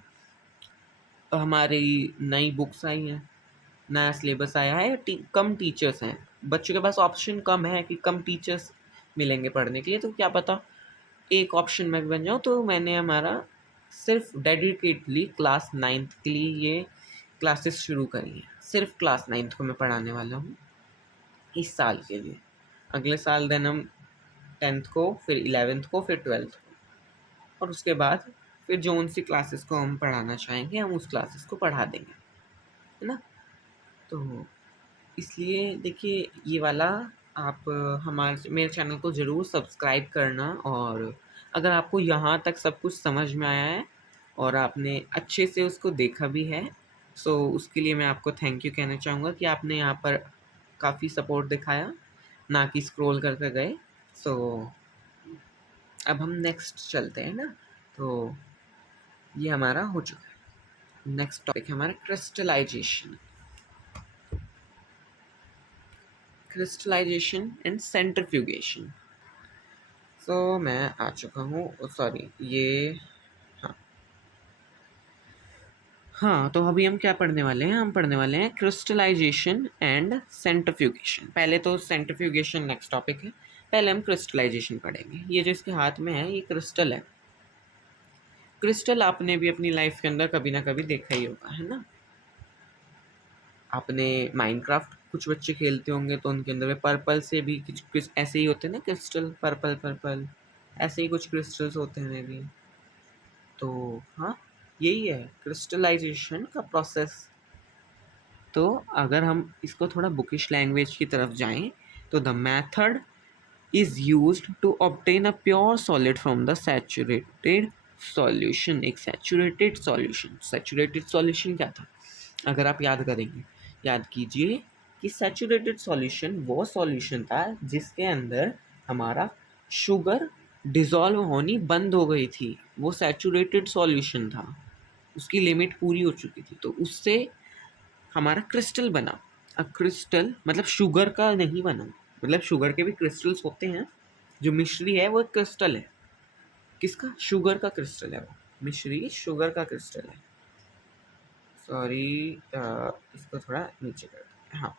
हमारी नई बुक्स आई हैं, नया सिलेबस आया है, कम टीचर्स हैं। बच्चों के पास ऑप्शन कम है कि कम टीचर्स मिलेंगे पढ़ने के लिए, तो क्या पता एक ऑप्शन मैं बन जाऊँ। तो मैंने हमारा सिर्फ डेडिकेटली क्लास 9th के लिए ये क्लासेस शुरू करी हैं। सिर्फ क्लास 9th को मैं पढ़ाने वाला हूँ इस साल के लिए। अगले साल देन हम 10th को, फिर 11th को, फिर 12th को, और उसके बाद फिर जो उन सी क्लासेस को हम पढ़ाना चाहेंगे हम उस क्लासेस को पढ़ा देंगे, है ना। तो इसलिए देखिए ये वाला आप मेरे चैनल को ज़रूर सब्सक्राइब करना। और अगर आपको यहाँ तक सब कुछ समझ में आया है और आपने अच्छे से उसको देखा भी है, सो उसके लिए मैं आपको थैंक यू कहना चाहूँगा कि आपने यहाँ पर काफ़ी सपोर्ट दिखाया, ना कि स्क्रॉल करते गए। सो अब हम नेक्स्ट चलते हैं ना। तो ये हमारा हो चुका है। नेक्स्ट टॉपिक है हमारा क्रिस्टलाइजेशन एंड सेंट्रीफ्यूगेशन। सो मैं आ चुका हूँ, सॉरी ये, हाँ हाँ, तो अभी हम क्या पढ़ने वाले हैं? हम पढ़ने वाले हैं क्रिस्टलाइजेशन एंड सेंट्रीफ्यूगेशन। पहले तो सेंट्रीफ्यूगेशन नेक्स्ट टॉपिक है, पहले हम क्रिस्टलाइजेशन पढ़ेंगे। ये जो इसके हाथ में है ये क्रिस्टल है। क्रिस्टल आपने भी अपनी लाइफ के अंदर कभी ना कभी देखा ही होगा, है ना। आपने माइनक्राफ्ट कुछ बच्चे खेलते होंगे तो उनके अंदर पर्पल से भी कुछ ऐसे ही होते हैं ना क्रिस्टल, पर्पल पर्पल ऐसे ही कुछ क्रिस्टल्स होते हैं मे भी। तो हाँ, यही है क्रिस्टलाइजेशन का प्रोसेस। तो अगर हम इसको थोड़ा बुकिश लैंग्वेज की तरफ जाएं तो the method is used to obtain a pure solid from the saturated solution. एक सैचुरेटेड सॉल्यूशन क्या था? अगर आप याद करेंगे, याद कीजिए कि सैचुरेटेड सॉल्यूशन वो सॉल्यूशन था जिसके अंदर हमारा शुगर डिज़ोल्व होनी बंद हो गई थी। वो सैचुरेटेड सॉल्यूशन था, उसकी लिमिट पूरी हो चुकी थी, तो उससे हमारा क्रिस्टल बना। अब क्रिस्टल मतलब शुगर का नहीं बना, मतलब शुगर के भी क्रिस्टल्स होते हैं। जो मिश्री है वो एक क्रिस्टल है। किसका? शुगर का क्रिस्टल है वो। मिश्री शुगर का क्रिस्टल है। सॉरी, इसको थोड़ा नीचे कर दें। हाँ,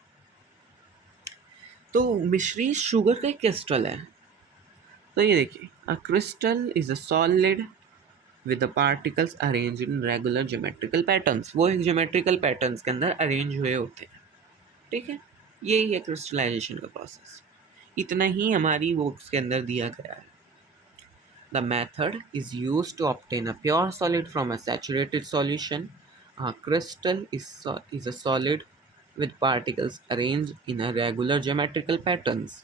तो मिश्री शुगर का एक क्रिस्टल है। तो ये देखिए, a crystal is a solid with the particles arrange in regular geometrical patterns. वो एक ज्योमेट्रिकल पैटर्न्स के अंदर अरेंज हुए होते हैं, ठीक है। यही है क्रिस्टलाइजेशन का प्रोसेस। इतना ही हमारी बुक्स के अंदर दिया गया है। The method is used to obtain a pure solid from a saturated solution. A crystal is a solid with particles arranged in a regular geometrical patterns.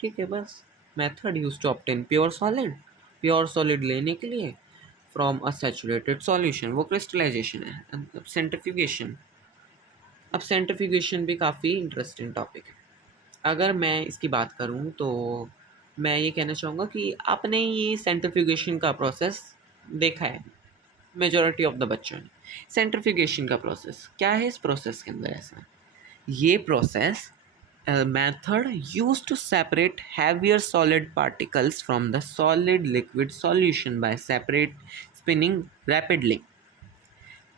ठीक है, बस method use to obtain pure solid. Pure solid लेने के लिए from a saturated solution, वो crystallisation है। अब centrifugation. अब सेंट्रीफ्यूगेशन भी काफ़ी इंटरेस्टिंग टॉपिक है। अगर मैं इसकी बात करूँ तो मैं ये कहना चाहूँगा कि आपने ये सेंट्रीफ्यूगेशन का प्रोसेस देखा है, मेजॉरिटी ऑफ द बच्चों ने। सेंट्रीफ्यूगेशन का प्रोसेस क्या है? इस प्रोसेस के अंदर ऐसा, ये process a method used to separate heavier solid particles from the solid liquid solution by separate spinning rapidly.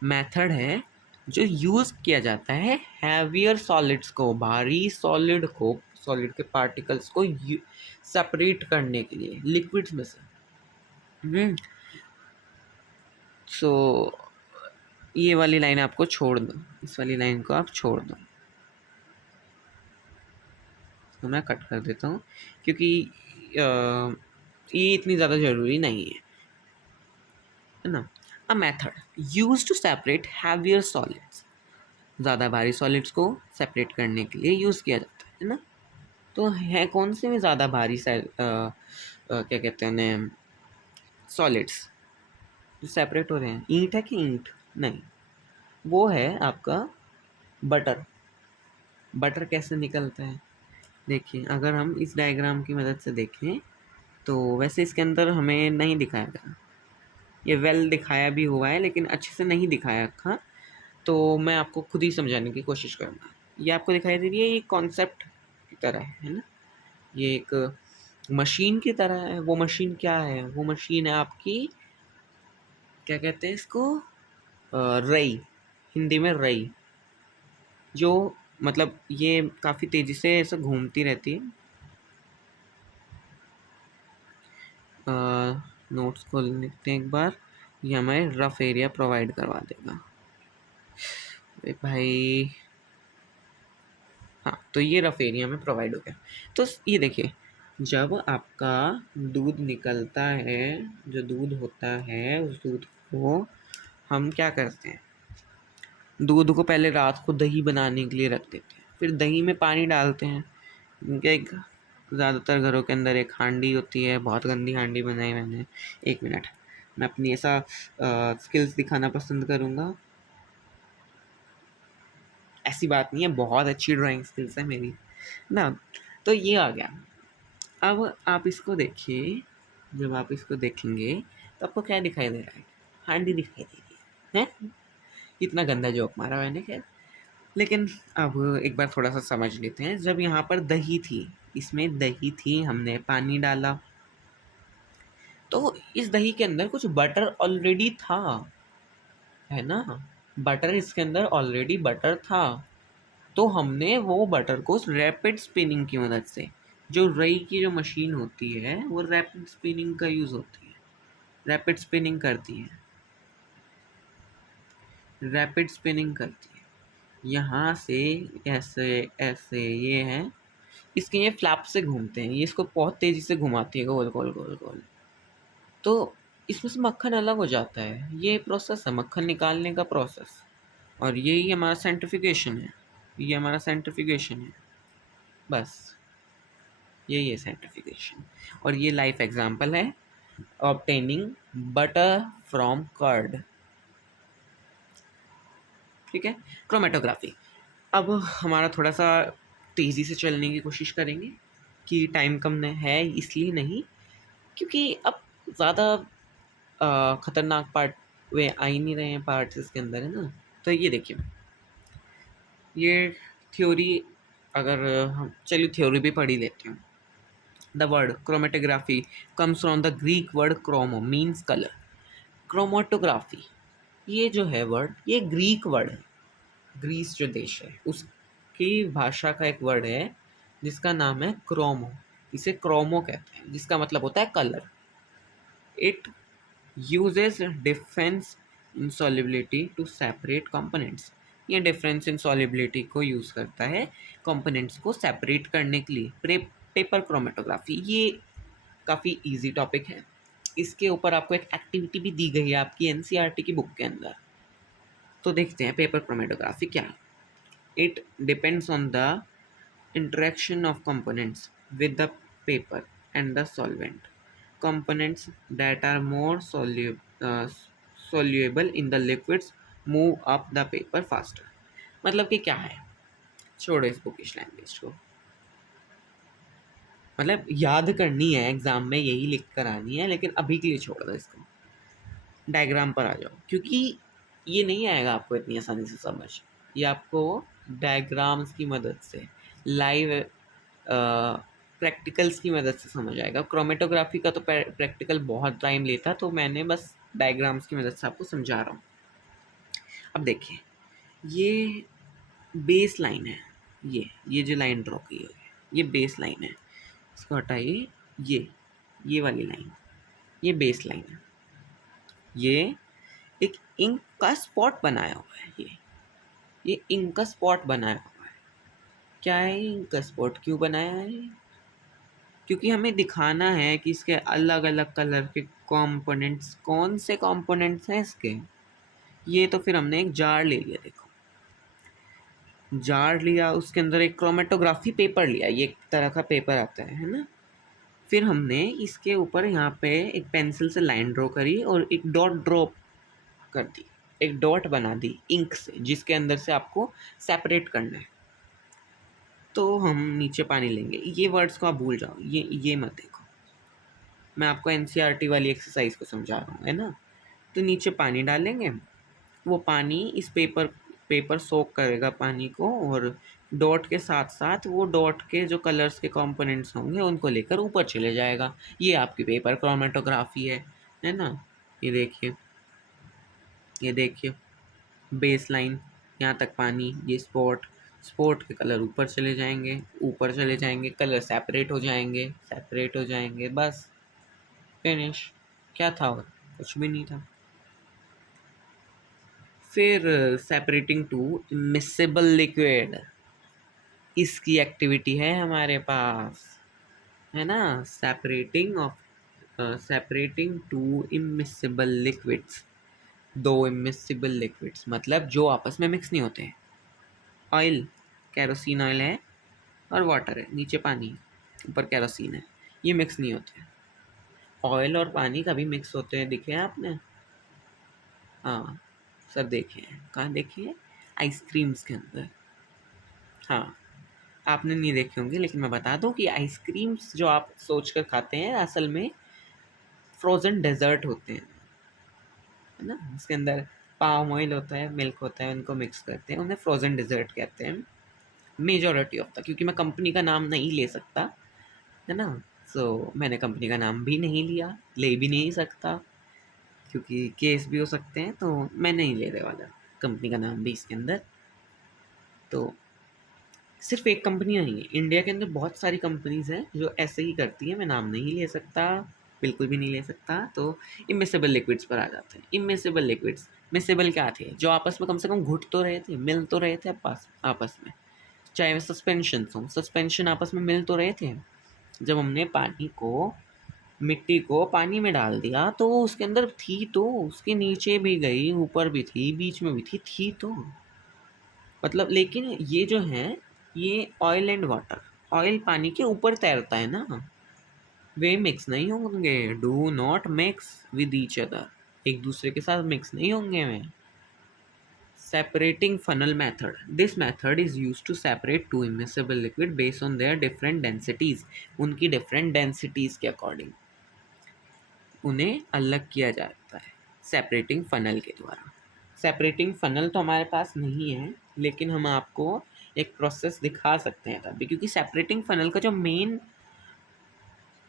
Method है जो यूज़ किया जाता है हैवियर सॉलिड्स को, भारी सॉलिड को, सॉलिड के पार्टिकल्स को सेपरेट करने के लिए लिक्विड्स में से। सो ये वाली लाइन आपको छोड़ दो, इस वाली लाइन को आप छोड़ दो, तो मैं कट कर देता हूँ क्योंकि ये इतनी ज़्यादा ज़रूरी नहीं है ना। A method use to separate heavier solids, ज़्यादा भारी सॉलिड्स को सेपरेट करने के लिए यूज़ किया जाता है ना। तो है कौन से में ज़्यादा भारी क्या कहते हैं उन्हें, सॉलिड्स जो सेपरेट हो रहे हैं? ईंट है कि ईंट नहीं, वो है आपका बटर। बटर कैसे निकलता है देखिए, अगर हम इस डायग्राम की मदद से देखें तो वैसे इसके अंदर हमें नहीं दिखाया गया, ये वेल दिखाया भी हुआ है लेकिन अच्छे से नहीं दिखाया था, तो मैं आपको खुद ही समझाने की कोशिश करूँगा। ये आपको दिखाई दे रही है, ये कॉन्सेप्ट की तरह है ना, ये एक मशीन की तरह है। वो मशीन क्या है? वो मशीन है आपकी, क्या कहते हैं इसको, रई, हिंदी में रई, जो मतलब ये काफ़ी तेज़ी से ऐसे घूमती रहती है। नोट्स खोल लेते हैं एक बार, ये हमें रफ एरिया प्रोवाइड करवा देगा। भाई हाँ, तो ये रफ एरिया में प्रोवाइड हो गया। तो ये देखिए, जब आपका दूध निकलता है, जो दूध होता है उस दूध को हम क्या करते हैं, दूध को पहले रात को दही बनाने के लिए रख देते हैं, फिर दही में पानी डालते हैं। एक ज़्यादातर घरों के अंदर एक हांडी होती है, बहुत गंदी हांडी बनाई मैंने। एक मिनट, मैं अपनी ऐसा स्किल्स दिखाना पसंद करूँगा। ऐसी बात नहीं है, बहुत अच्छी ड्राइंग स्किल्स है मेरी ना। तो ये आ गया। अब आप इसको देखिए, जब आप इसको देखेंगे तो आपको क्या दिखाई दे रहा है? हांडी दिखाई दे रही है। कितना गंदा जोक मारा मैंने, खैर। लेकिन अब एक बार थोड़ा सा समझ लेते हैं। जब यहाँ पर दही थी, इसमें दही थी, हमने पानी डाला, तो इस दही के अंदर कुछ बटर ऑलरेडी था, है ना। बटर इसके अंदर ऑलरेडी बटर था, तो हमने वो बटर को रैपिड स्पिनिंग की मदद से, जो रई की जो मशीन होती है वो रैपिड स्पिनिंग का यूज़ होती है, रैपिड स्पिनिंग करती है, रैपिड स्पिनिंग करती है। यहाँ से ऐसे ऐसे ये है, इसके ये फ्लैप से घूमते हैं, ये इसको बहुत तेज़ी से घुमाती है, गोल गोल गोल गोल। तो इसमें से मक्खन अलग हो जाता है, ये प्रोसेस है मक्खन निकालने का प्रोसेस, और यही हमारा सेंट्रिफिकेशन है, ये हमारा सेंट्रिफिकेशन है, बस यही है सेंट्रिफिकेशन। और ये लाइफ एग्जांपल है ऑब्टेनिंग बटर फ्रॉम कर्ड, ठीक है। क्रोमेटोग्राफी, अब हमारा थोड़ा सा तेज़ी से चलने की कोशिश करेंगे कि टाइम कम है, इसलिए नहीं क्योंकि अब ज़्यादा ख़तरनाक पार्ट वे आ ही नहीं रहे हैं, पार्ट्स इसके अंदर है ना। तो ये देखिए, ये थ्योरी, अगर हम चलिए थ्योरी भी पढ़ ही लेते हैं। The word chromatography comes from the Greek word chromo means colour. Chromatography, ये जो है वर्ड, ये ग्रीक वर्ड है, ग्रीस जो देश है उसकी भाषा का एक वर्ड है जिसका नाम है क्रोमो, इसे क्रोमो कहते हैं, जिसका मतलब होता है colour. It uses difference in solubility to separate components, ये डिफरेंस इन सॉल्युबिलिटी को यूज़ करता है कंपोनेंट्स को सेपरेट करने के लिए। पेपर क्रोमेटोग्राफी, ये काफ़ी इजी टॉपिक है, इसके ऊपर आपको एक एक्टिविटी भी दी गई है आपकी एनसीईआरटी की बुक के अंदर। तो देखते हैं पेपर क्रोमेटोग्राफी क्या है। It depends on the interaction of components with the paper and the solvent. Components that are more soluble in the liquids move up the paper faster. मतलब कि क्या है, छोड़ो इस बुकिश लैंग्वेज को, मतलब याद करनी है एग्जाम में, यही लिख कर आनी है, लेकिन अभी के लिए छोड़ दो इसको, डायग्राम पर आ जाओ, क्योंकि ये नहीं आएगा आपको इतनी आसानी से समझ। ये आपको डायग्राम्स की मदद से, लाइव प्रैक्टिकल्स की मदद से समझ आएगा। क्रोमेटोग्राफी का तो प्रैक्टिकल बहुत टाइम लेता, तो मैंने बस डायग्राम्स की मदद से आपको समझा रहा हूँ। अब देखिए, ये बेस लाइन है, ये जो लाइन ड्रॉ की है ये बेस लाइन है। इसको हटाइए, ये वाली लाइन, ये बेस लाइन है। ये एक इंक का स्पॉट बनाया हुआ है, ये इंक का स्पॉट बनाया हुआ है। क्या है इंक का स्पॉट, क्यों बनाया है? क्योंकि हमें दिखाना है कि इसके अलग अलग कलर के कंपोनेंट्स, कौन से कंपोनेंट्स हैं इसके। ये तो फिर हमने एक जार ले लिया, देखो जार लिया, उसके अंदर एक क्रोमेटोग्राफी पेपर लिया, ये एक तरह का पेपर आता है ना। फिर हमने इसके ऊपर यहाँ पे एक पेंसिल से लाइन ड्रॉ करी और एक डॉट ड्रॉ कर दी, एक डॉट बना दी इंक से, जिसके अंदर से आपको सेपरेट करना है। तो हम नीचे पानी लेंगे, ये वर्ड्स को आप भूल जाओ, ये मत देखो, मैं आपको एनसीईआरटी वाली एक्सरसाइज को समझा रहा हूँ, है ना। तो नीचे पानी डालेंगे, वो पानी इस पेपर सोक करेगा पानी को, और डॉट के साथ साथ वो डॉट के जो कलर्स के कंपोनेंट्स होंगे उनको लेकर ऊपर चले जाएगा। ये आपकी पेपर क्रोमेटोग्राफी है ना। ये देखिए, ये देखिए बेस लाइन, यहाँ तक पानी, ये स्पॉट के कलर ऊपर चले जाएंगे, ऊपर चले जाएंगे, कलर सेपरेट हो जाएंगे, बस फिनिश। क्या था और कुछ भी नहीं था। फिर सेपरेटिंग टू इमिसिबल लिक्विड, इसकी एक्टिविटी है हमारे पास, है ना। सेपरेटिंग टू इमिसिबल लिक्विड्स, दो इमिसिबल लिक्विड्स मतलब जो आपस में मिक्स नहीं होते हैं। ऑयल, कैरोसिन ऑयल है और वाटर है, नीचे पानी, ऊपर कैरोसिन है, ये मिक्स नहीं होते। ऑयल और पानी कभी मिक्स होते हैं दिखे हैं आपने? हाँ, सब देखे हैं। कहाँ देखे हैं? आइसक्रीम्स के अंदर। हाँ, आपने नहीं देखे होंगे, लेकिन मैं बता दूं कि आइसक्रीम्स जो आप सोच कर खाते हैं असल में फ्रोज़न डेजर्ट होते हैं, है ना। उसके अंदर पाम ऑयल होता है, मिल्क होता है, उनको मिक्स करते हैं, उन्हें फ्रोज़न डेजर्ट कहते हैं मेजॉरिटी ऑफ द। क्योंकि मैं कंपनी का नाम नहीं ले सकता, है ना। सो मैंने कंपनी का नाम भी नहीं लिया, ले भी नहीं सकता, क्योंकि केस भी हो सकते हैं, तो मैं नहीं लेने वाला कंपनी का नाम भी इसके अंदर। तो सिर्फ एक कंपनी नहीं है, इंडिया के अंदर बहुत सारी कंपनीज़ हैं जो ऐसे ही करती हैं, मैं नाम नहीं ले सकता, बिल्कुल भी नहीं ले सकता। तो इमिसिबल लिक्विड्स पर आ जाते हैं। इमिसिबल लिक्विड्स, मिसिबल क्या थे? जो आपस में कम से कम घुट तो रहे थे, मिल तो रहे थे आपस में, चाहे वे सस्पेंशन हों, सस्पेंशन आपस में मिल तो रहे थे। जब हमने मिट्टी को पानी में डाल दिया तो उसके अंदर थी, तो उसके नीचे भी गई, ऊपर भी थी, बीच में भी थी तो मतलब। लेकिन ये जो है, ये ऑयल एंड वाटर, ऑयल पानी के ऊपर तैरता है ना, वे मिक्स नहीं होंगे। Do not mix with each other, एक दूसरे के साथ मिक्स नहीं होंगे वे। Separating funnel method. This method is used to separate two immiscible liquid based on their different densities. उनकी different densities के according उन्हें अलग किया जाता है सेपरेटिंग फनल के द्वारा। सेपरेटिंग फनल तो हमारे पास नहीं है, लेकिन हम आपको एक प्रोसेस दिखा सकते हैं तभी, क्योंकि सेपरेटिंग फनल का जो मेन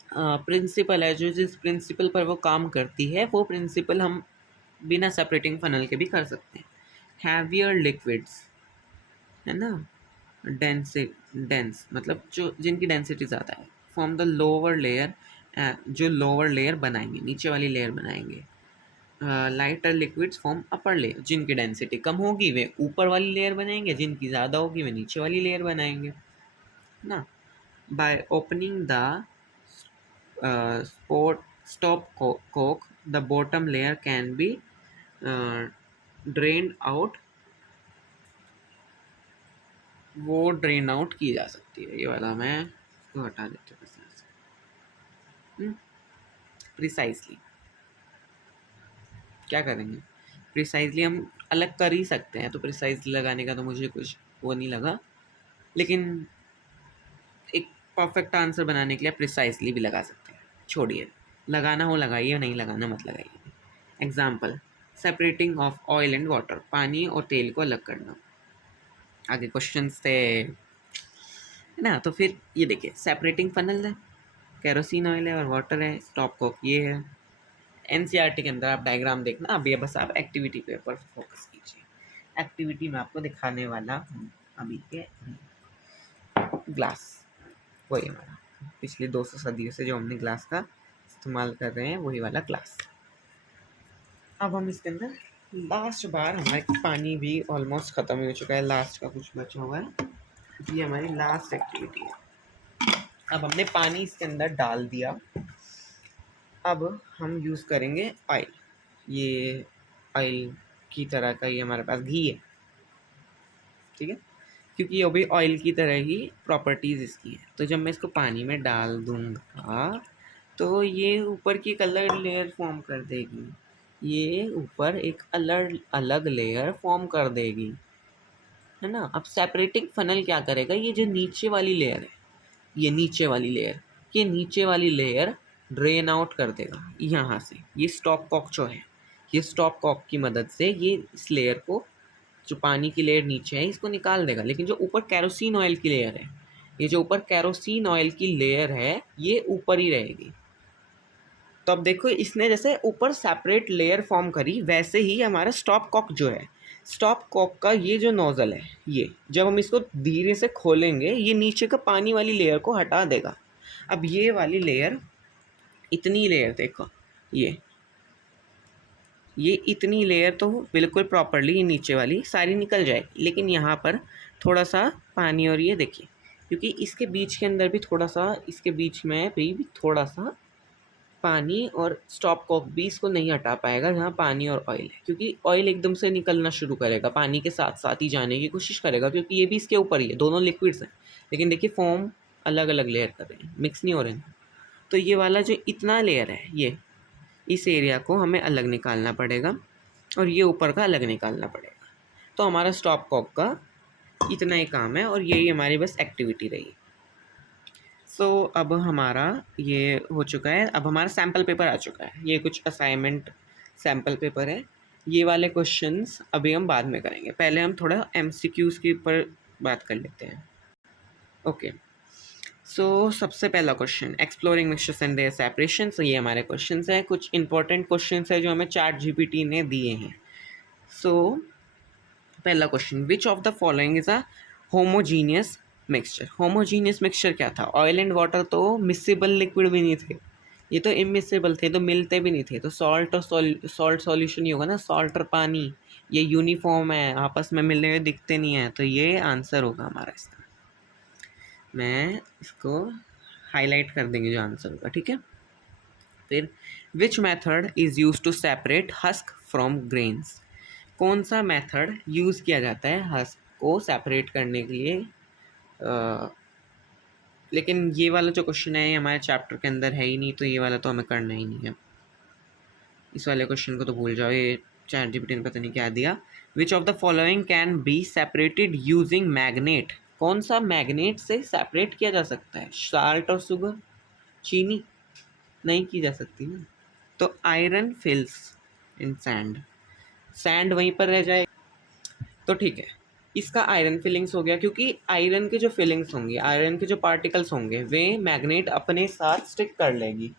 प्रिंसिपल है, जो जिस प्रिंसिपल पर वो काम करती है, वो प्रिंसिपल हम बिना सेपरेटिंग फनल के भी कर सकते हैं। हैवियर लिक्विड्स, है ना, डेंस मतलब जो जिनकी डेंसिटी ज़्यादा है, फॉर्म द लोअर लेयर, जो लोअर लेयर बनाएंगे, नीचे वाली लेयर बनाएंगे। Lighter liquids form upper layer, जिनकी डेंसिटी कम होगी वे ऊपर वाली लेयर बनाएंगे, जिनकी ज़्यादा होगी वे नीचे वाली लेयर बनाएंगे ना। By opening the sport stop Coke, the bottom layer can be drain out, वो ड्रेन आउट की जा सकती है। ये वाला मैं इसको हटा देता हूँ। प्रिसाइजली क्या करेंगे? प्रिसाइजली हम अलग कर ही सकते हैं, तो प्रिसाइजली लगाने का तो मुझे कुछ वो नहीं लगा, लेकिन एक परफेक्ट आंसर बनाने के लिए प्रिसाइजली भी लगा सकते हैं। छोड़िए, लगाना हो लगाइए, नहीं लगाना मत लगाइए। Example, separating of oil and water, पानी और तेल को अलग करना। आगे क्वेश्चन थे, है ना। तो फिर ये देखिए सेपरेटिंग फनल है, केरोसिन ऑयल है और वाटर है, स्टॉप कॉक ये है। एनसीईआरटी के अंदर आप डायग्राम देखना, अब ये बस आप एक्टिविटी पे ऊपर फोकस कीजिए। एक्टिविटी में आपको दिखाने वाला हूँ अभी के ग्लास, वही हमारा पिछले 200 सदियों से जो हमने ग्लास का इस्तेमाल कर रहे हैं, वही वाला ग्लास। अब हम इसके अंदर लास्ट बार, हमारे पानी भी ऑलमोस्ट ख़त्म हो चुका है, लास्ट का कुछ बचा हुआ है, ये हमारी लास्ट एक्टिविटी है। अब हमने पानी इसके अंदर डाल दिया, अब हम यूज़ करेंगे ऑयल। ये ऑयल की तरह का, ये हमारे पास घी है, ठीक है, क्योंकि ये भी ऑयल की तरह ही प्रॉपर्टीज़ इसकी है। तो जब मैं इसको पानी में डाल दूँगा तो ये ऊपर की कलर लेयर फॉर्म कर देगी, ये ऊपर एक अलग अलग लेयर फॉर्म कर देगी, है ना। अब सेपरेटिंग फनल क्या करेगा, ये जो नीचे वाली लेयर है, ये नीचे वाली लेयर, ये नीचे वाली लेयर ड्रेन आउट कर देगा यहाँ से। ये स्टॉप कॉक जो है, ये स्टॉप कॉक की मदद से ये इस लेयर को, जो पानी की लेयर नीचे है, इसको निकाल देगा। लेकिन जो ऊपर केरोसिन ऑयल की लेयर है, ये जो ऊपर केरोसिन ऑयल की लेयर है, ये ऊपर ही रहेगी। तो अब देखो, इसने जैसे ऊपर सेपरेट लेयर फॉर्म करी, वैसे ही हमारा स्टॉप कॉक जो है, स्टॉप कॉक का ये जो नोज़ल है, ये जब हम इसको धीरे से खोलेंगे, ये नीचे का पानी वाली लेयर को हटा देगा। अब ये वाली लेयर, इतनी लेयर देखो, ये इतनी लेयर तो बिल्कुल प्रॉपरली ये नीचे वाली सारी निकल जाएगी, लेकिन यहाँ पर थोड़ा सा पानी, और ये देखिए, क्योंकि इसके बीच के अंदर भी थोड़ा सा, इसके बीच में भी थोड़ा सा पानी, और स्टॉप कॉक भी इसको नहीं हटा पाएगा जहाँ पानी और ऑयल है, क्योंकि ऑयल एकदम से निकलना शुरू करेगा, पानी के साथ साथ ही जाने की कोशिश करेगा, क्योंकि ये भी इसके ऊपर ही है, दोनों लिक्विड्स हैं, लेकिन देखिए फॉर्म अलग अलग लेयर कर रहे हैं, मिक्स नहीं हो रहे हैं। तो ये वाला जो इतना लेयर है, ये इस एरिया को हमें अलग निकालना पड़ेगा, और ये ऊपर का अलग निकालना पड़ेगा। तो हमारा स्टॉप कॉक का इतना ही काम है, और यही हमारी बस एक्टिविटी रही। अब हमारा ये हो चुका है, अब हमारा सैम्पल पेपर आ चुका है, ये कुछ असाइनमेंट सैम्पल पेपर है। ये वाले क्वेश्चंस अभी हम बाद में करेंगे, पहले हम थोड़ा एमसीक्यूज़ के ऊपर बात कर लेते हैं। ओके, सबसे पहला question, exploring mixtures and their separations, ये हमारे क्वेश्चंस हैं, कुछ इंपॉर्टेंट क्वेश्चंस हैं जो हमें चैट जीपीटी ने दिए हैं। पहला question, which of the following is a homogeneous mixture. Homogeneous mixture क्या था, ऑयल एंड वाटर तो मिसिबल लिक्विड भी नहीं थे, ये तो इमिसिबल थे, तो मिलते भी नहीं थे, तो सॉल्ट और सॉल्ट सॉल्यूशन ही होगा ना, सॉल्ट और पानी, ये यूनिफॉर्म है, आपस में मिलने हुए दिखते नहीं हैं, तो ये आंसर होगा हमारा इसका। मैं इसको हाईलाइट कर देंगे जो आंसर होगा, ठीक है। फिर which method is use to separate husk from grains. कौन सा मेथड यूज़ किया जाता है हस्क को सेपरेट करने के लिए। लेकिन ये वाला जो क्वेश्चन है, ये हमारे चैप्टर के अंदर है ही नहीं, तो ये वाला तो हमें करना ही नहीं है, इस वाले क्वेश्चन को तो भूल जाओ, ये चैट जीपीटी ने पता नहीं क्या दिया। विच of the following can be separated using magnet. कौन सा मैग्नेट से सेपरेट किया जा सकता है, साल्ट और शुगर, चीनी नहीं की जा सकती ना, तो आयरन फिल्स इन सैंड, सैंड वहीं पर रह जाए, तो ठीक है, इसका आयरन फिलिंग्स हो गया, क्योंकि आयरन के जो फिलिंग्स होंगे, आयरन के जो पार्टिकल्स होंगे, वे मैग्नेट अपने साथ स्टिक कर लेगी,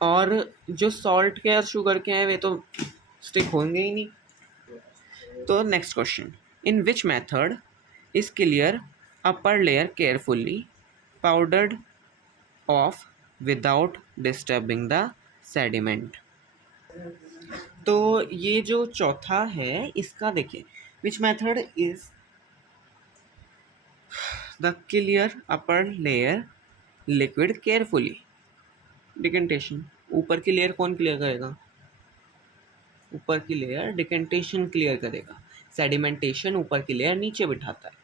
और जो सॉल्ट के और शुगर के हैं वे तो स्टिक होंगे ही नहीं। तो next question, in which method is clear upper layer carefully powdered of without disturbing the sediment. तो ये जो चौथा है, इसका देखिए, which method is the clear upper layer liquid carefully. Decantation, ऊपर की लेयर कौन क्लियर करेगा, ऊपर की लेयर डिकेंटेशन क्लियर करेगा, सेडिमेंटेशन ऊपर की लेयर नीचे बिठाता है।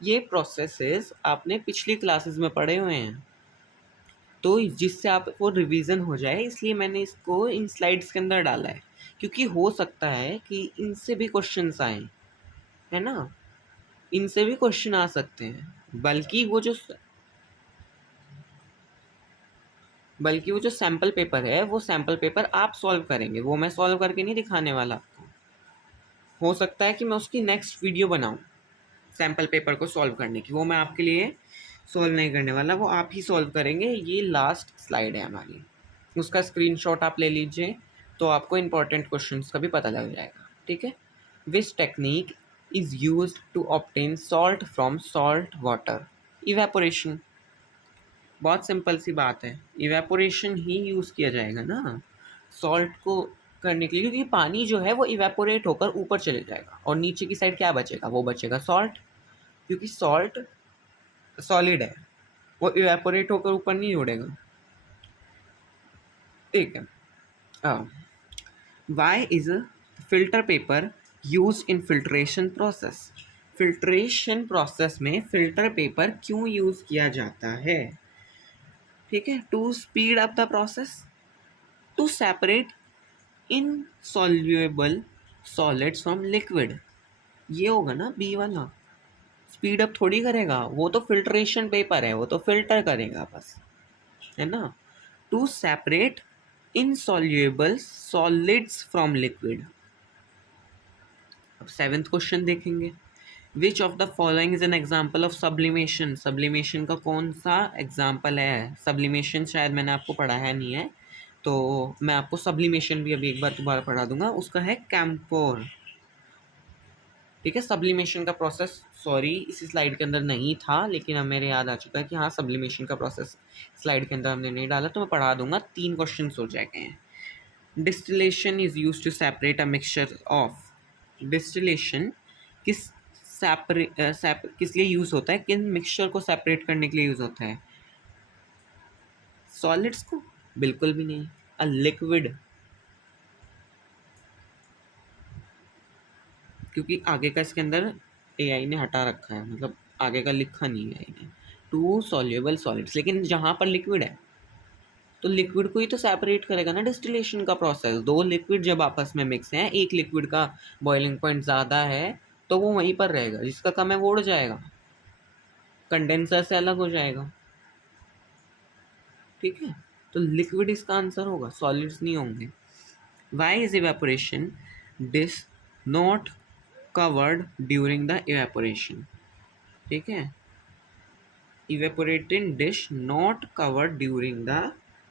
ये प्रोसेसेस आपने पिछली क्लासेस में पढ़े हुए हैं, तो जिससे आपको रिवीजन हो जाए, इसलिए मैंने इसको इन स्लाइड्स के अंदर डाला है, क्योंकि हो सकता है कि इनसे भी क्वेश्चंस आए, है ना, इनसे भी क्वेश्चन आ सकते हैं। बल्कि वो जो सैम्पल पेपर है, वो सैम्पल पेपर आप सॉल्व करेंगे, वो मैं सॉल्व करके नहीं दिखाने वाला आपको। हो सकता है कि मैं उसकी नेक्स्ट वीडियो बनाऊं, सैम्पल पेपर को सॉल्व करने की, वो मैं आपके लिए सॉल्व नहीं करने वाला, वो आप ही सॉल्व करेंगे। ये लास्ट स्लाइड है हमारी, उसका स्क्रीनशॉट आप ले लीजिए तो आपको इंपॉर्टेंट क्वेश्चंस का भी पता लग जाएगा, ठीक है। Which technique is used to obtain salt from salt water? Evaporation. बहुत सिंपल सी बात है, इवेपोरेशन ही यूज़ किया जाएगा ना सॉल्ट को करने के लिए, क्योंकि पानी जो है वो इवेपोरेट होकर ऊपर चले जाएगा और नीचे की साइड क्या बचेगा, वो बचेगा सॉल्ट, क्योंकि सॉल्ट सॉलिड है, वो इवेपोरेट होकर ऊपर नहीं उड़ेगा, ठीक है। हाँ, why is filter paper use in filtration process? Filtration process में फिल्टर पेपर क्यों यूज किया जाता है? ठीक है, to speed up the process, to separate insoluble solids from liquid, ये होगा ना बी वाला। स्पीड अप थोड़ी करेगा, वो तो फिल्ट्रेशन पेपर है, वो तो फिल्टर करेगा बस, है ना। To separate insoluble solids from liquid. अब सेवेंथ क्वेश्चन देखेंगे, which of the following is an example of sublimation? Sublimation का कौन सा एग्जाम्पल है? सब्लिमेशन शायद मैंने आपको पढ़ाया नहीं है, तो मैं आपको सब्लिमेशन भी अभी एक बार दोबारा पढ़ा दूंगा। उसका है कैम्फोर, ठीक है। सब्लिमेशन का प्रोसेस, सॉरी इसी स्लाइड के अंदर नहीं था, लेकिन अब मेरे याद आ चुका है कि हाँ सब्लिमेशन का प्रोसेस स्लाइड के अंदर हमने नहीं डाला, तो मैं पढ़ा दूंगा। 3 क्वेश्चन हो जाएंगे हैं। Distillation is use to separate a mixture of. Distillation किस किस लिए यूज होता है, किन मिक्सचर को सेपरेट करने के लिए यूज होता है? सॉलिड्स को? बिल्कुल भी नहीं। अ लिक्विड, क्योंकि आगे का इसके अंदर एआई ने हटा रखा है, मतलब आगे का लिखा नहीं है इन्हें, टू सॉल्युबल सॉलिड्स, लेकिन जहाँ पर लिक्विड है तो लिक्विड को ही तो सेपरेट करेगा ना डिस्टिलेशन का प्रोसेस। 2 लिक्विड जब आपस में मिक्स हैं, एक लिक्विड का बॉइलिंग पॉइंट ज़्यादा है तो वो वहीं पर रहेगा, जिसका कम है वो उड़ जाएगा, कंडेंसर से अलग हो जाएगा, ठीक है। तो लिक्विड इसका आंसर होगा, सॉलिड्स नहीं होंगे। Why is evaporation dish not covered during the evaporation? ठीक है, evaporating dish not covered during the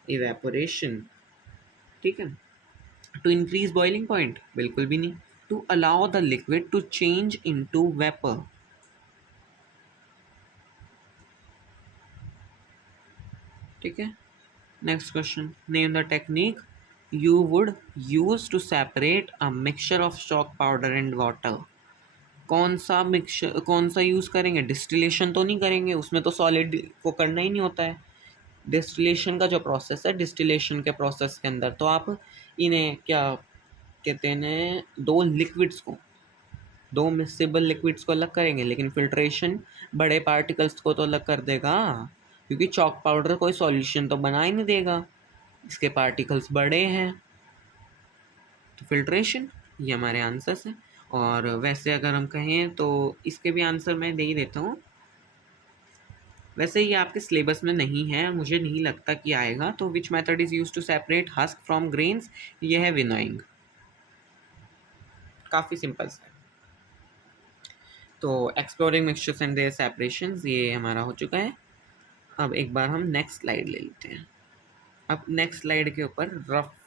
evaporation, ठीक है। To increase boiling point? बिल्कुल भी नहीं। To allow the liquid to change into vapour, ठीक है। Next question, name the technique you would use to separate a mixture of chalk powder and water? कौन सा mixture, कौन सा यूज़ करेंगे? डिस्टिलेशन तो नहीं करेंगे, उसमें तो सॉलिड को करना ही नहीं होता है। डिस्टिलेशन का जो प्रोसेस है, डिस्टिलेशन के प्रोसेस के अंदर तो आप इन्हें क्या कहते हैं, 2 लिक्विड्स को, 2 मिक्सेबल लिक्विड्स को अलग करेंगे, लेकिन फिल्ट्रेशन बड़े पार्टिकल्स को तो अलग कर देगा, क्योंकि चॉक पाउडर कोई सॉल्यूशन तो बना ही नहीं देगा, इसके पार्टिकल्स बड़े हैं। तो फिल्ट्रेशन, ये हमारे आंसर्स हैं। और वैसे अगर हम कहें तो इसके भी आंसर मैं दे ही देता हूँ। वैसे ये आपके सिलेबस में नहीं है, मुझे नहीं लगता कि आएगा। तो which method is use to separate husk from grains? ये है विनोइंग, काफ़ी सिंपल सा है। तो exploring mixtures and their separations ये हमारा हो चुका है। अब एक बार हम नेक्स्ट स्लाइड ले लेते हैं। अब नेक्स्ट स्लाइड के ऊपर रफ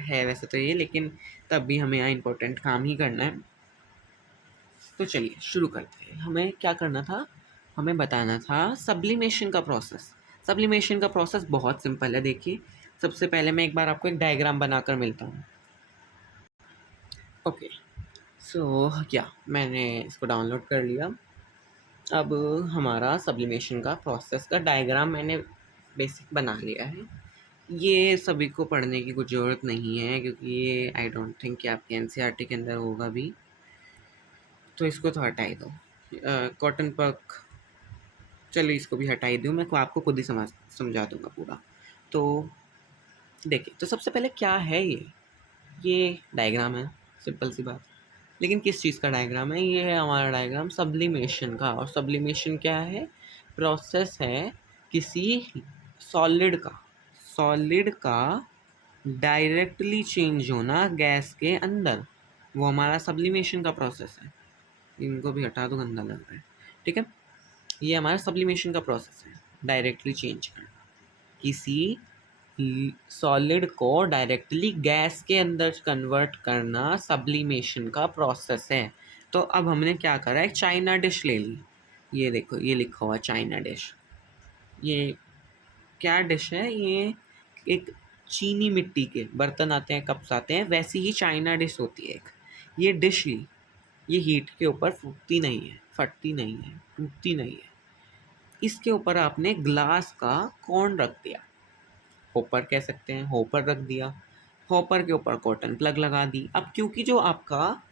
है वैसे तो ये, लेकिन तब भी हमें यहाँ इंपॉर्टेंट काम ही करना है। तो चलिए शुरू करते हैं। हमें क्या करना था, हमें बताना था सब्लिमेशन का प्रोसेस। सब्लिमेशन का प्रोसेस बहुत सिंपल है। देखिए, सबसे पहले मैं एक बार आपको एक डायग्राम बनाकर मिलता हूँ। ओके, सो क्या मैंने इसको डाउनलोड कर लिया। अब हमारा सब्लिमेशन का प्रोसेस का डायग्राम मैंने बेसिक बना लिया है। ये सभी को पढ़ने की कुछ ज़रूरत नहीं है, क्योंकि ये आई डोंट थिंक कि आपके एनसीईआरटी के अंदर होगा भी, तो इसको तो हटा ही दो। कॉटन पक, चलिए इसको भी हटा ही दूँ, मैं आपको खुद ही समझा दूँगा पूरा। तो देखिए, तो सबसे पहले क्या है ये डायग्राम है, सिंपल सी बात। लेकिन किस चीज़ का डायग्राम है? ये है हमारा डायग्राम सब्लिमेशन का। और सब्लिमेशन क्या है? प्रोसेस है किसी सॉलिड का डायरेक्टली चेंज होना गैस के अंदर, वो हमारा सब्लिमेशन का प्रोसेस है। इनको भी हटा दो, गंदा लग रहा है। ठीक है, ये हमारा सब्लिमेशन का प्रोसेस है, डायरेक्टली चेंज करना। किसी सॉलिड को डायरेक्टली गैस के अंदर कन्वर्ट करना सब्लिमेशन का प्रोसेस है। तो अब हमने क्या करा, एक चाइना डिश ले ली। ये देखो, ये लिखा हुआ चाइना डिश। ये क्या डिश है? ये एक चीनी मिट्टी के बर्तन आते हैं, कप्स आते हैं, वैसी ही चाइना डिश होती है एक। ये डिश ली, ये हीट के ऊपर फूटती नहीं है, फटती नहीं है, टूटती नहीं है। इसके ऊपर आपने ग्लास का कॉर्न रख दिया, होपर कह सकते हैं, होपर रख दिया। होपर के ऊपर कॉटन प्लग लगा दी। अब क्योंकि जो आपका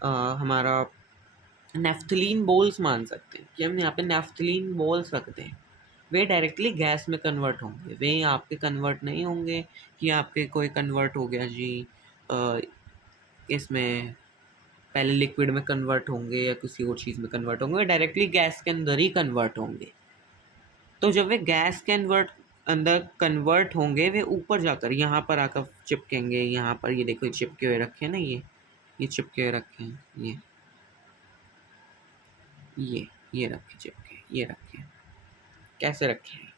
हमारा नेफ्थलीन बॉल्स मान सकते हैं कि हम यहाँ पे नेफ्थलीन बॉल्स रखते हैं, वे डायरेक्टली गैस में कन्वर्ट होंगे। वे आपके कन्वर्ट नहीं होंगे कि आपके कोई कन्वर्ट हो गया जी इसमें, पहले लिक्विड में कन्वर्ट होंगे या किसी और चीज़ में कन्वर्ट होंगे, डायरेक्टली गैस के अंदर ही कन्वर्ट होंगे। तो जब वे गैस के अंदर कन्वर्ट होंगे, वे ऊपर जाकर यहाँ पर आकर चिपकेंगे। यहाँ पर ये देखो, ये चिपके हुए रखे हैं ना, ये चिपके हुए रखे हैं, ये रखे चिपके, ये रखे। कैसे रखे हैं?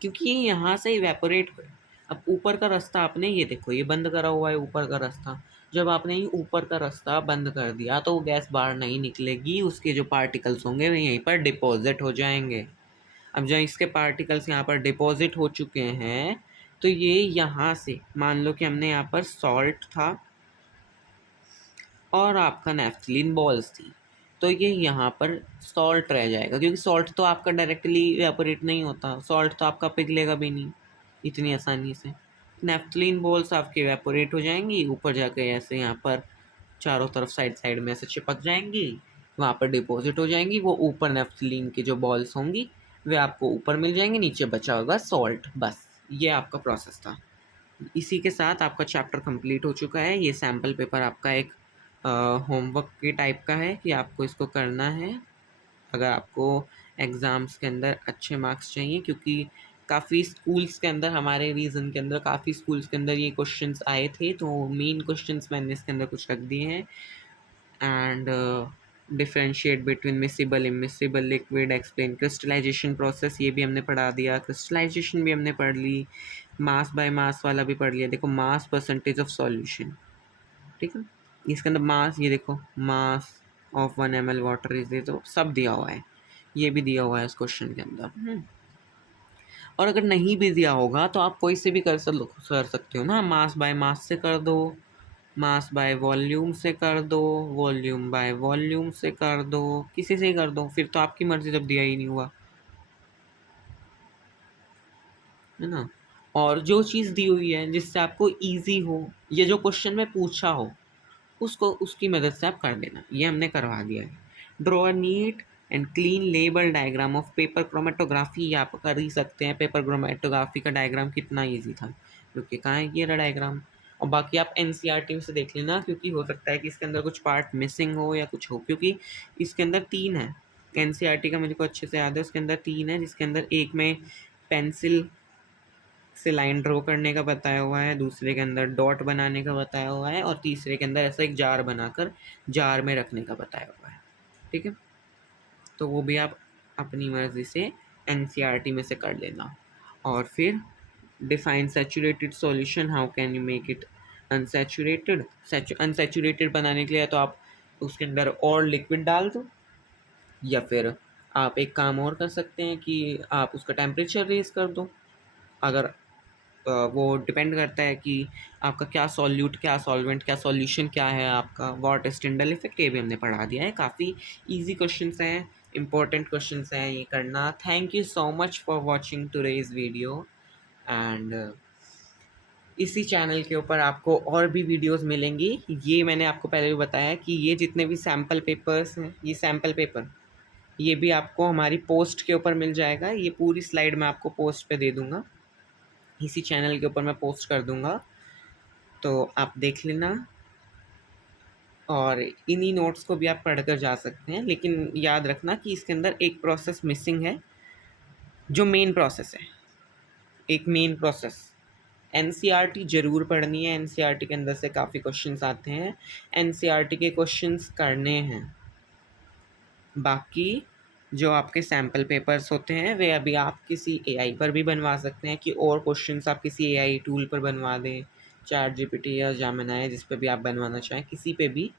क्योंकि ये यहाँ से इवेपोरेट हुए। अब ऊपर का रास्ता आपने, ये देखो, ये बंद करा हुआ है ऊपर का रास्ता। जब आपने ये ऊपर का रास्ता बंद कर दिया तो वो गैस बाहर नहीं निकलेगी, उसके जो पार्टिकल्स होंगे वे यहीं पर डिपॉजिट हो जाएंगे। अब जब इसके पार्टिकल्स यहाँ पर डिपॉजिट हो चुके हैं, तो ये यहाँ से, मान लो कि हमने यहाँ पर सॉल्ट था और आपका नेफ्थलीन बॉल्स थी, तो ये यहाँ पर सॉल्ट रह जाएगा, क्योंकि सॉल्ट तो आपका डायरेक्टली एवेपोरेट नहीं होता, सॉल्ट तो आपका पिघलेगा भी नहीं इतनी आसानी से। नेफ्थलीन बॉल्स आपके एवेपोरेट हो जाएंगी, ऊपर जाके ऐसे यहाँ पर चारों तरफ साइड साइड में ऐसे चिपक जाएंगी, वहाँ पर डिपॉजिट हो जाएंगी। वो ऊपर नेफ्थलीन की जो बॉल्स होंगी वे आपको ऊपर मिल जाएंगे, नीचे बचा होगा सॉल्ट। बस ये आपका प्रोसेस था। इसी के साथ आपका चैप्टर कंप्लीट हो चुका है। ये सैम्पल पेपर आपका एक होमवर्क के टाइप का है कि आपको इसको करना है अगर आपको एग्ज़ाम्स के अंदर अच्छे मार्क्स चाहिए, क्योंकि काफ़ी स्कूल्स के अंदर, हमारे रीजन के अंदर काफ़ी स्कूल्स के अंदर ये क्वेश्चंस आए थे, तो मेन क्वेश्चंस मैंने इसके अंदर कुछ रख दिए हैं। And differentiate between miscible immiscible liquid, explain crystallisation process, ये भी हमने पढ़ा दिया। क्रिस्टलाइजेशन भी हमने पढ़ ली, मास बाय मास वाला भी पढ़ लिया। देखो, मास परसेंटेज ऑफ सॉल्यूशन, ठीक है, इसके अंदर मास, ये देखो, mass of 1 ml water is, ये तो सब दिया हुआ है, ये भी दिया हुआ है इस क्वेश्चन के अंदर। और अगर नहीं भी दिया होगा तो आप कोई से भी कर सकते हो ना, मास बाय मास से कर दो, मास बाय वॉल्यूम से कर दो, वॉल्यूम बाय वॉल्यूम से कर दो, किसी से ही कर दो, फिर तो आपकी मर्जी, जब दिया ही नहीं हुआ, है ना। और जो चीज़ दी हुई है जिससे आपको इजी हो, ये जो क्वेश्चन में पूछा हो, उसको उसकी मदद से आप कर देना, ये हमने करवा दिया है। Draw a neat and clean label diagram of paper chromatography, ये आप कर ही सकते हैं। पेपर क्रोमेटोग्राफी का डायग्राम कितना इजी था, क्योंकि कहाँ है ये रहा डायग्राम। और बाकी आप एनसीईआरटी से देख लेना, क्योंकि हो सकता है कि इसके अंदर कुछ पार्ट मिसिंग हो या कुछ हो, क्योंकि इसके अंदर 3 है। एनसीईआरटी का मुझे को अच्छे से याद है, उसके अंदर 3 है, जिसके अंदर एक में पेंसिल से लाइन ड्रॉ करने का बताया हुआ है, दूसरे के अंदर डॉट बनाने का बताया हुआ है, और तीसरे के अंदर ऐसा एक जार बनाकर जार में रखने का बताया हुआ है। ठीक है, तो वो भी आप अपनी मर्ज़ी से एनसीईआरटी में से कर लेना। और फिर define saturated solution, how can you make it unsaturated. Unsaturated बनाने के लिए तो आप उसके अंदर और लिक्विड डाल दो, या फिर आप एक काम और कर सकते हैं कि आप उसका टेम्परेचर रेज कर दो। अगर वो डिपेंड करता है कि आपका क्या सॉल्यूट, क्या सॉल्वेंट, क्या सॉल्यूशन क्या है आपका। व्हाट इज टिंडल इफेक्ट, ये भी हमने पढ़ा दिया है। काफ़ी इजी क्वेश्चंस हैं, इंपॉर्टेंट क्वेश्चंस हैं, ये करना। Thank you so much for watching today's video. And इसी चैनल के ऊपर आपको और भी वीडियोस मिलेंगी। ये मैंने आपको पहले भी बताया कि ये जितने भी सैम्पल पेपर्स हैं, ये सैम्पल पेपर, ये भी आपको हमारी पोस्ट के ऊपर मिल जाएगा। ये पूरी स्लाइड मैं आपको पोस्ट पे दे दूँगा, इसी चैनल के ऊपर मैं पोस्ट कर दूँगा, तो आप देख लेना। और इन्हीं नोट्स को भी आप पढ़कर जा सकते हैं, लेकिन याद रखना कि इसके अंदर एक प्रोसेस मिसिंग है, जो मेन प्रोसेस है। एक मेन प्रोसेस, एनसीईआरटी ज़रूर पढ़नी है। एनसीईआरटी के अंदर से काफ़ी क्वेश्चंस आते हैं, एनसीईआरटी के क्वेश्चंस करने हैं। बाकी जो आपके सैम्पल पेपर्स होते हैं वे अभी आप किसी एआई पर भी बनवा सकते हैं, कि और क्वेश्चंस आप किसी एआई टूल पर बनवा दें, चैट जीपीटी या जेमिनी जिस पे भी आप बनवाना चाहें, किसी पे भी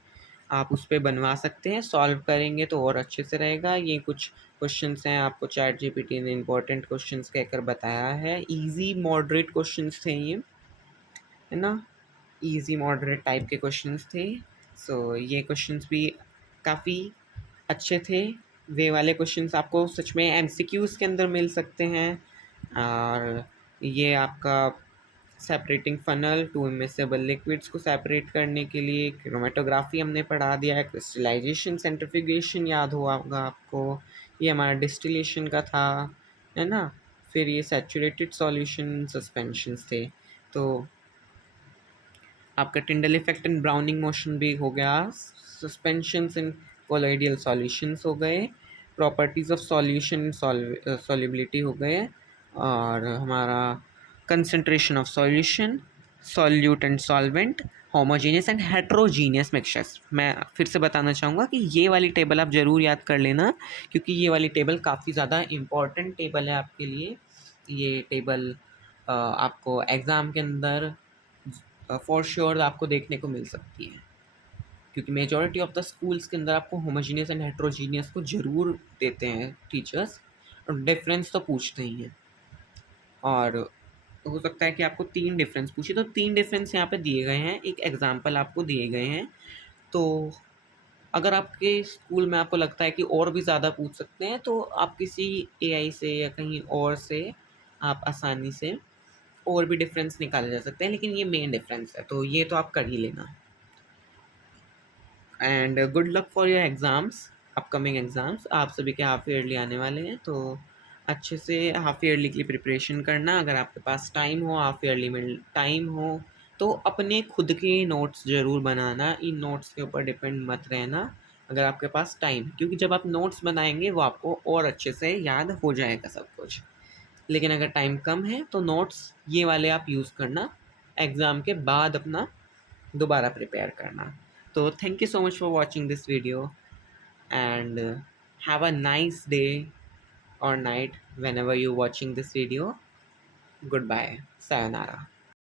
आप उस पे बनवा सकते हैं। सॉल्व करेंगे तो और अच्छे से रहेगा। ये कुछ क्वेश्चंस हैं, आपको चैट जीपीटी ने इंपॉर्टेंट क्वेश्चंस कहकर बताया है। इजी मॉडरेट क्वेश्चंस थे ये, है ना, इजी मॉडरेट टाइप के क्वेश्चंस थे। सो ये क्वेश्चंस भी काफ़ी अच्छे थे। वे वाले क्वेश्चंस आपको सच में एमसीक्यूज़ के अंदर मिल सकते हैं। और ये आपका separating funnel, to immiscible liquids को सेपरेट करने के लिए क्रोमेटोग्राफी हमने पढ़ा दिया है। क्रिस्टलाइजेशन, सेंट्रीफ्यूगेशन याद हुआ होगा आपको, ये हमारा डिस्टिलेशन का था, है ना। फिर ये सैचुरेटेड सॉल्यूशन सस्पेंशंस थे। तो आपका Tyndall effect and browning motion भी हो गया, सस्पेंशंस इन कोलोइडियल सॉल्यूशंस हो गए, प्रॉपर्टीज ऑफ सॉल्यूशन सॉल्युबिलिटी हो गए, और हमारा concentration of solution, solute and solvent, homogeneous and heterogeneous mixtures. मैं फिर से बताना चाहूँगा कि ये वाली टेबल आप ज़रूर याद कर लेना, क्योंकि ये वाली टेबल काफ़ी ज़्यादा इम्पॉर्टेंट टेबल है आपके लिए। ये टेबल आपको एग्ज़ाम के अंदर फॉर श्योर आपको देखने को मिल सकती है, क्योंकि मेजॉरिटी ऑफ द स्कूल्स के अंदर आपको होमोजीनियस एंड हेट्रोजीनियस को ज़रूर देते हैं टीचर्स, और डिफरेंस तो पूछते ही हैं। और हो सकता है कि आपको 3 डिफरेंस पूछे, तो 3 डिफरेंस यहाँ पे दिए गए हैं, एक एग्जांपल आपको दिए गए हैं। तो अगर आपके स्कूल में आपको लगता है कि और भी ज़्यादा पूछ सकते हैं, तो आप किसी एआई से या कहीं और से आप आसानी से और भी डिफरेंस निकाले जा सकते हैं, लेकिन ये मेन डिफरेंस है, तो ये तो आप कर ही लेना। And good luck for your exams, upcoming exams. आप सभी के हाफ ईयरली आने वाले हैं, तो अच्छे से हाफ ईयरली के लिए प्रिपरेशन करना। अगर आपके पास टाइम हो, हाफ ईयरली में टाइम हो, तो अपने खुद के नोट्स ज़रूर बनाना। इन नोट्स के ऊपर डिपेंड मत रहना अगर आपके पास टाइम, क्योंकि जब आप नोट्स बनाएंगे वो आपको और अच्छे से याद हो जाएगा सब कुछ। लेकिन अगर टाइम कम है तो नोट्स ये वाले आप यूज़ करना, एग्ज़ाम के बाद अपना दोबारा प्रिपेयर करना। तो thank you so much for watching this video, and have a nice day or night whenever you're watching this video. Goodbye. Sayonara.